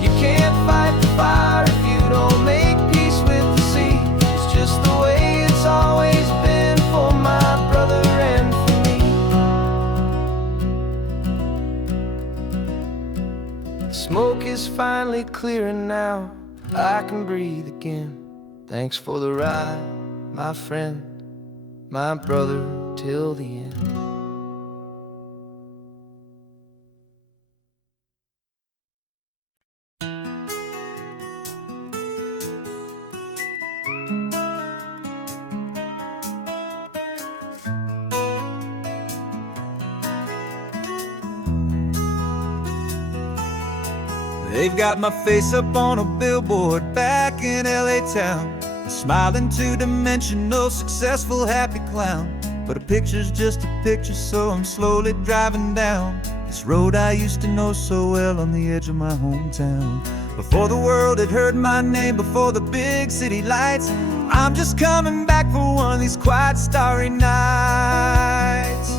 You can't fight the fire if you don't make peace with the sea. It's just the way it's always been for my brother and for me. Smoke is finally clearing now, I can breathe again. Thanks for the ride, my friend, my brother till the end. They've got my face up on a billboard back in LA town, smiling two-dimensional, successful, happy clown. But a picture's just a picture, so I'm slowly driving down this road I used to know so well on the edge of my hometown. Before the world had heard my name, before the big city lights, I'm just coming back for one of these quiet, starry nights.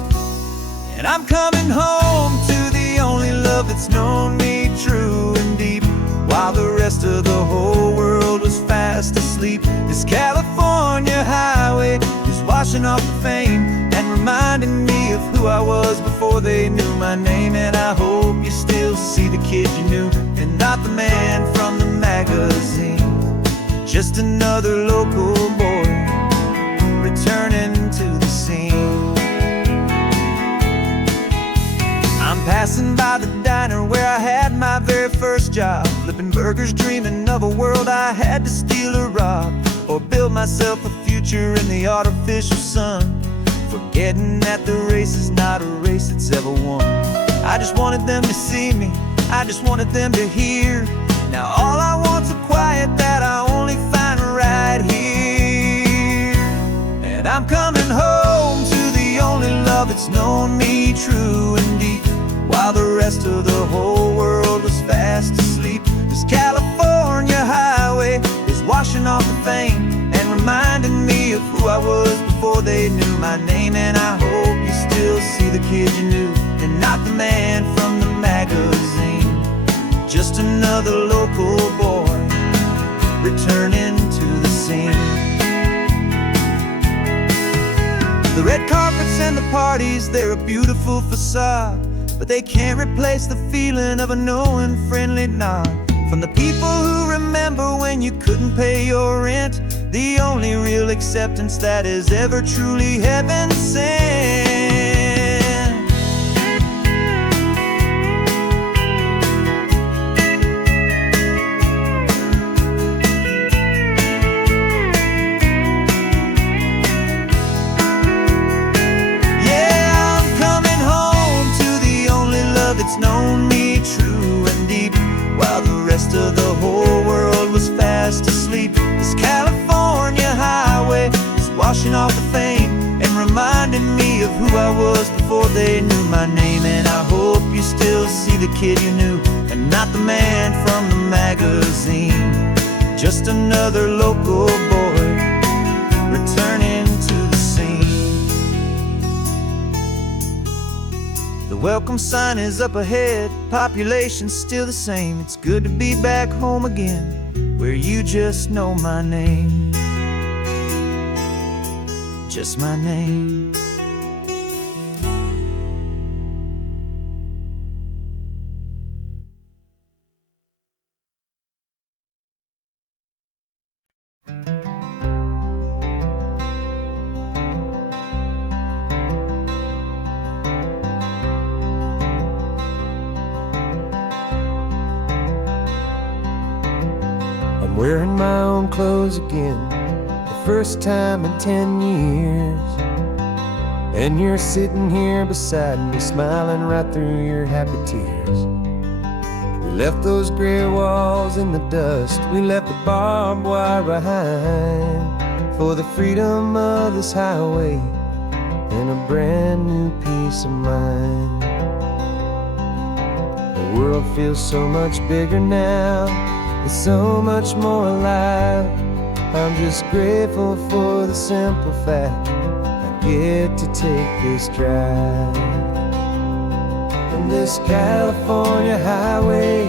And I'm coming home to the only love that's known me true and deep, while the rest of the whole world was fast asleep. This California highway is washing off the fame and reminding me of who I was before they knew my name. And I hope you still see the kid you knew, and not the man from the magazine. Just another local boy returning to the scene. I'm passing by the diner where I had my very first job, flipping burgers, dreaming of a world I had to steal or rob, or build myself a future in the artificial sun, forgetting that the race is not a race that's ever won. I just wanted them to see me, I just wanted them to hear. Now all I want's a quiet that I only find right here. And I'm coming home to the only love that's known me true and deep, while the rest of the whole world was fast asleep. This California highway is washing off the fame and reminding me of who I was before they knew my name. And I hope you still see the kid you knew, and not the man from the magazine. Just another local boy returning to the scene. The red carpets and the parties, they're a beautiful facade, but they can't replace the feeling of a knowing, friendly nod from the people who remember when you couldn't pay your rent. The only real acceptance that is ever truly heaven sent. It's known me true and deep, while the rest of the whole world was fast asleep. This California highway is washing off the fame and reminding me of who I was before they knew my name. And I hope you still see the kid you knew, and not the man from the magazine. Just another local boy returning to the scene. The welcome sign is up ahead, population's still the same. It's good to be back home again, where you just know my name. Just my name. I'm wearing my own clothes again, the first time in 10 years. And you're sitting here beside me, smiling right through your happy tears. We left those gray walls in the dust, we left the barbed wire behind, for the freedom of this highway and a brand new peace of mind. The world feels so much bigger now, it's so much more alive. I'm just grateful for the simple fact I get to take this drive. And this California highway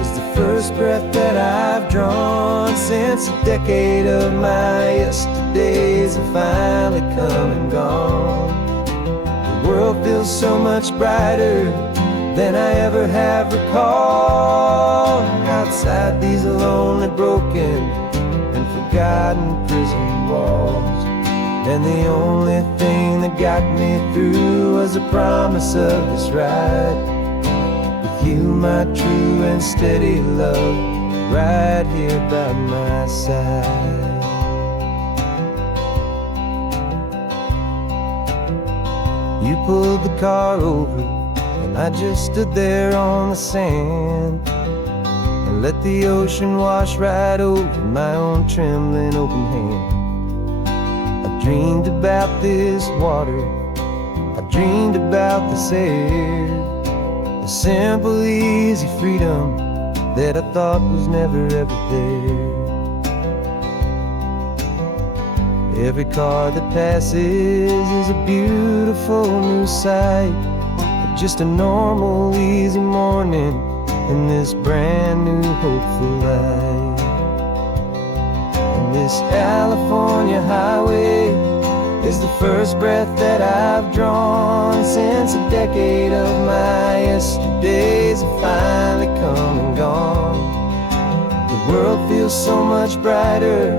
is the first breath that I've drawn since a decade of my yesterdays have finally come and gone. The world feels so much brighter than I ever have recalled. Outside these lonely, broken, and forgotten prison walls, and the only thing that got me through was the promise of this ride with you, my true and steady love, right here by my side. You pulled the car over, and I just stood there on the sand and let the ocean wash right over my own trembling open hand. I dreamed about this water, I dreamed about this air, the simple, easy freedom that I thought was never ever there. Every car that passes is a beautiful new sight, Just a normal, easy morning in this brand new, hopeful life. And this California highway is the first breath that I've drawn since a decade of my yesterdays have finally come and gone. The world feels so much brighter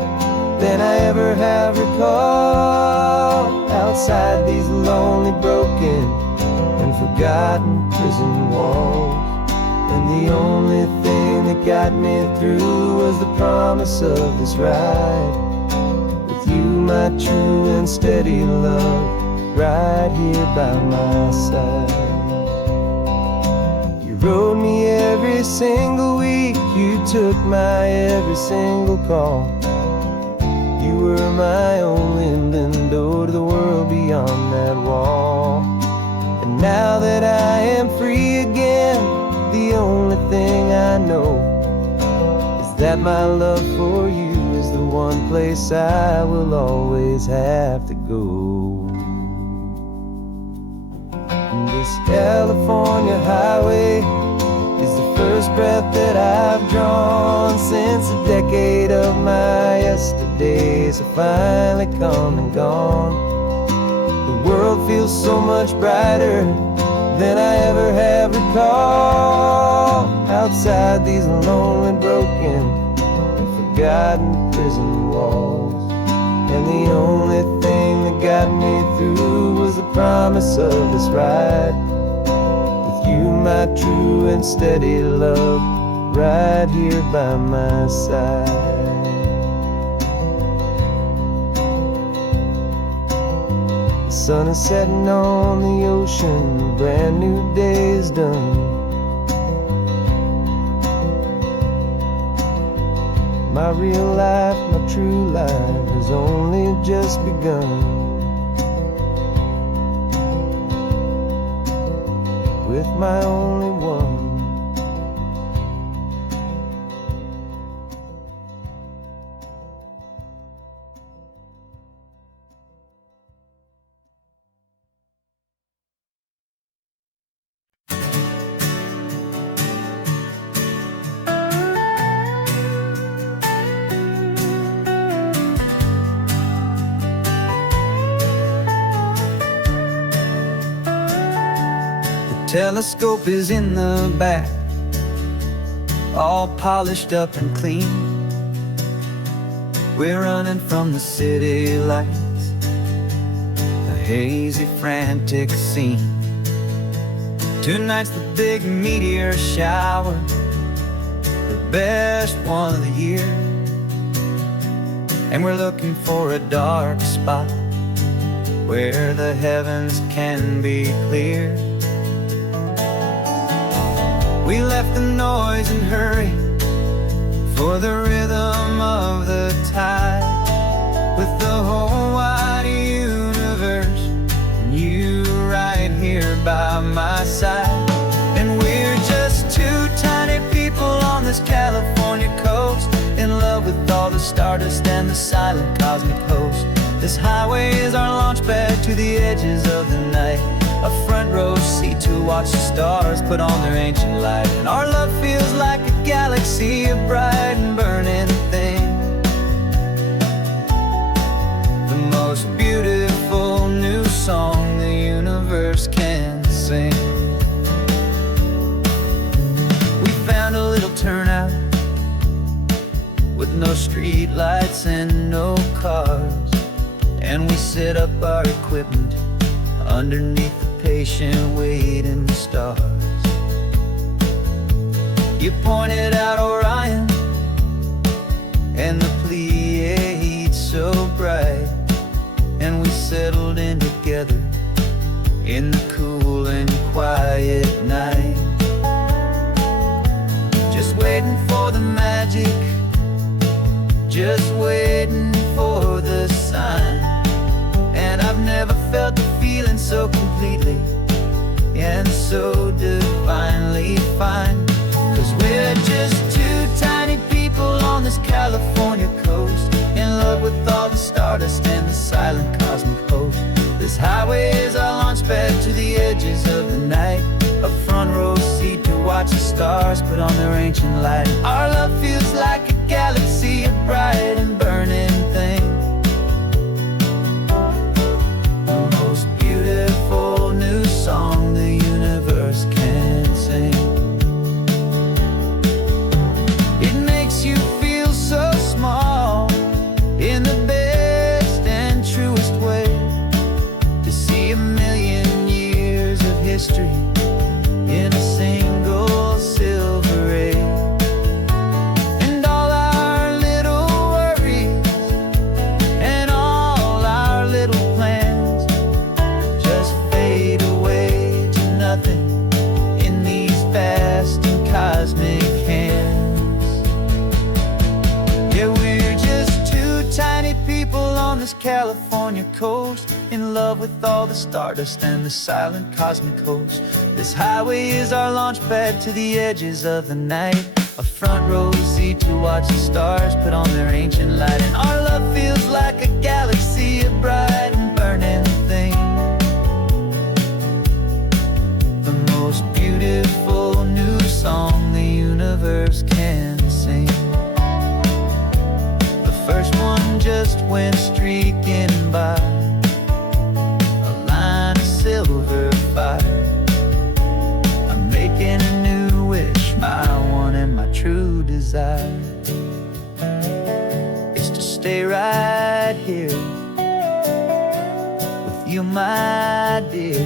than I ever have recalled. Outside these lonely, broken, and forgotten prison walls. And the only thing that got me through was the promise of this ride. With you, my true and steady love, right here by my side. You rode me every single week, you took my every single call. You were my only window to the world beyond that wall. And now that I am free again, the only thing I know is that my love for you is the one place I will always have to go. And this California highway is the first breath that I've drawn since a decade of my yesterdays have finally come and gone. The world feels so much brighter than I ever have recalled. Outside these lonely, broken, and forgotten prison walls. And the only thing that got me through was the promise of this ride. With you, my true and steady love, right here by my side. The sun is setting on the ocean, a brand new day is done. My real life, my true life has only just begun. With my only one. Telescope is in the back, all polished up and clean. We're running from the city lights, a hazy, frantic scene. Tonight's the big meteor shower, the best one of the year. And we're looking for a dark spot where the heavens can be clear. We left the noise and hurry for the rhythm of the tide. With the whole wide universe and you right here by my side. And we're just two tiny people on this California coast, in love with all the stardust and the silent cosmic host. This highway is our launch pad to the edges of the night, a front row seat to watch the stars put on their ancient light. And our love feels like a galaxy, a bright and burning thing, the most beautiful new song the universe can sing. We found a little turnout with no street lights and no cars, and we set up our equipment underneath the patient waiting stars. You pointed out Orion and the Pleiades so bright, and we settled in together in the cool and quiet night. Just waiting for the magic, just waiting for the sign. And I've never felt the feeling so completely and so divinely fine. 'Cause we're just two tiny people on this California coast, in love with all the stardust and the silent cosmic host. This highway is our launch pad to the edges of the night, watch the stars put on their ancient light. Our love feels like a galaxy of bright and burning things. The most beautiful new song the universe can sing. It makes you feel so small in the best and truest way, to see a million years of history in a single silver ray. And all our little worries and all our little plans just fade away to nothing in these vast and cosmic hands. Yeah, we're just two tiny people on this California coast, in love with all the stardust and the silent cosmic host. This highway is our launch pad to the edges of the night, a front row seat to watch the stars put on their ancient light. And our love feels like a galaxy of bright and burning things. The most beautiful new song the universe can sing. The first one just went streaking by, a line of silver fire. I'm making a new wish, my one and my true desire is to stay right here with you, my dear.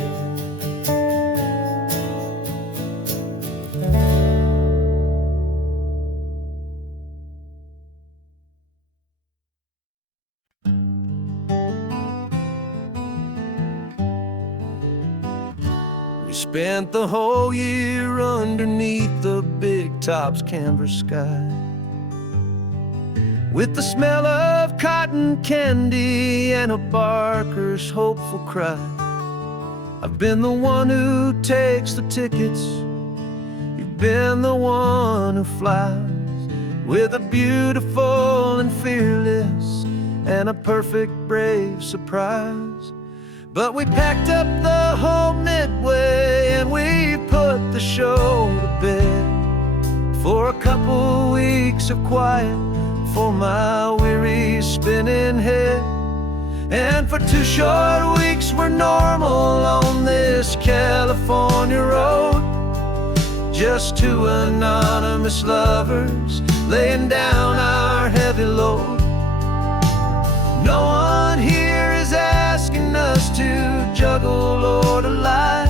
We spent the whole year underneath the big top's canvas sky, with the smell of cotton candy and a barker's hopeful cry. I've been the one who takes the tickets, you've been the one who flies, with a beautiful and fearless and a perfect brave surprise. But we packed up the whole Midway and we put the show to bed, for a couple weeks of quiet for my weary spinning head. And for 2 short weeks we're normal on this California road, just two anonymous lovers laying down our heavy load. No one here is asking us to juggle or to lie.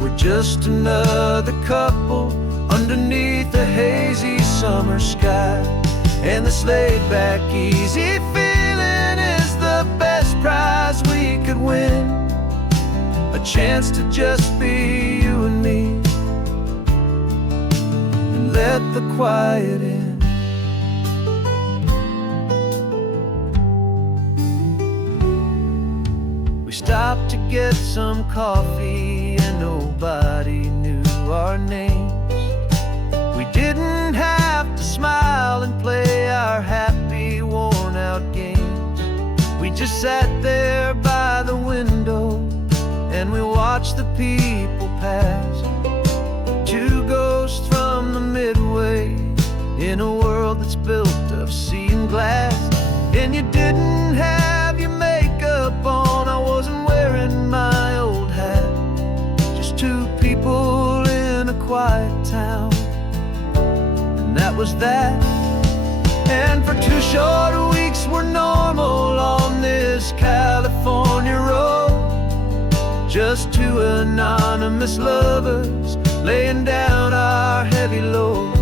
We're just another couple underneath a hazy summer sky. And this laid-back, easy feeling is the best prize we could win, a chance to just be you and me, and let the quiet in. We stopped to get some coffee and nobody knew our names. We didn't have to smile and play our happy, worn-out games. We just sat there by the window and we watched the people pass, two ghosts from the Midway in a world that's built of sea and glass. And you didn't have your makeup on, I wasn't wearing my old hat, just two people in a quiet town, and that was that. And for 2 short weeks we're normal on this California road, just two anonymous lovers laying down our heavy load.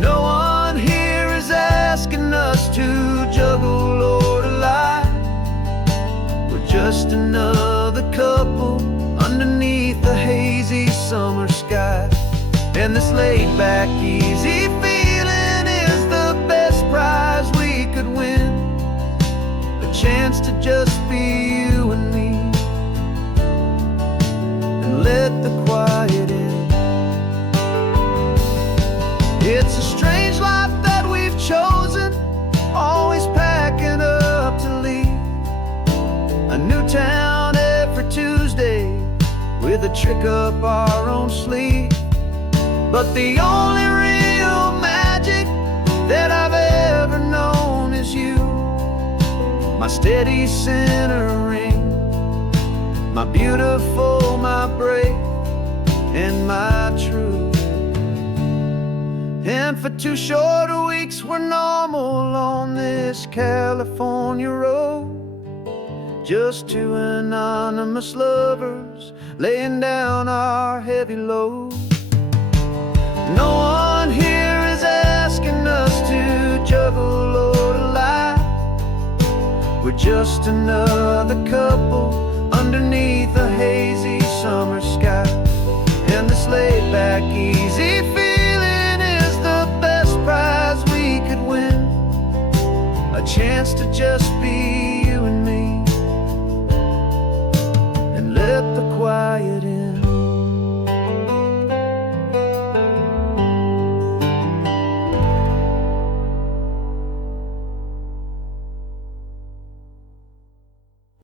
No one here is asking us to juggle or to lie. We're just another couple underneath the hazy summer sky. And this laid-back, easy feeling is the best prize we could win, a chance to just be you and me, and let the quiet in. It's a strange life that we've chosen, always packing up to leave a new town every Tuesday, with a trick up our own sleeve. But the only real magic that I've ever known is you, my steady centering, my beautiful, my brave, and my true. And for 2 short weeks we're normal on this California road, just 2 anonymous lovers laying down our heavy load. No one here is asking us to juggle or to lie. We're just another couple underneath a hazy summer sky. And this laid back, easy feeling is the best prize we could win, a chance to just be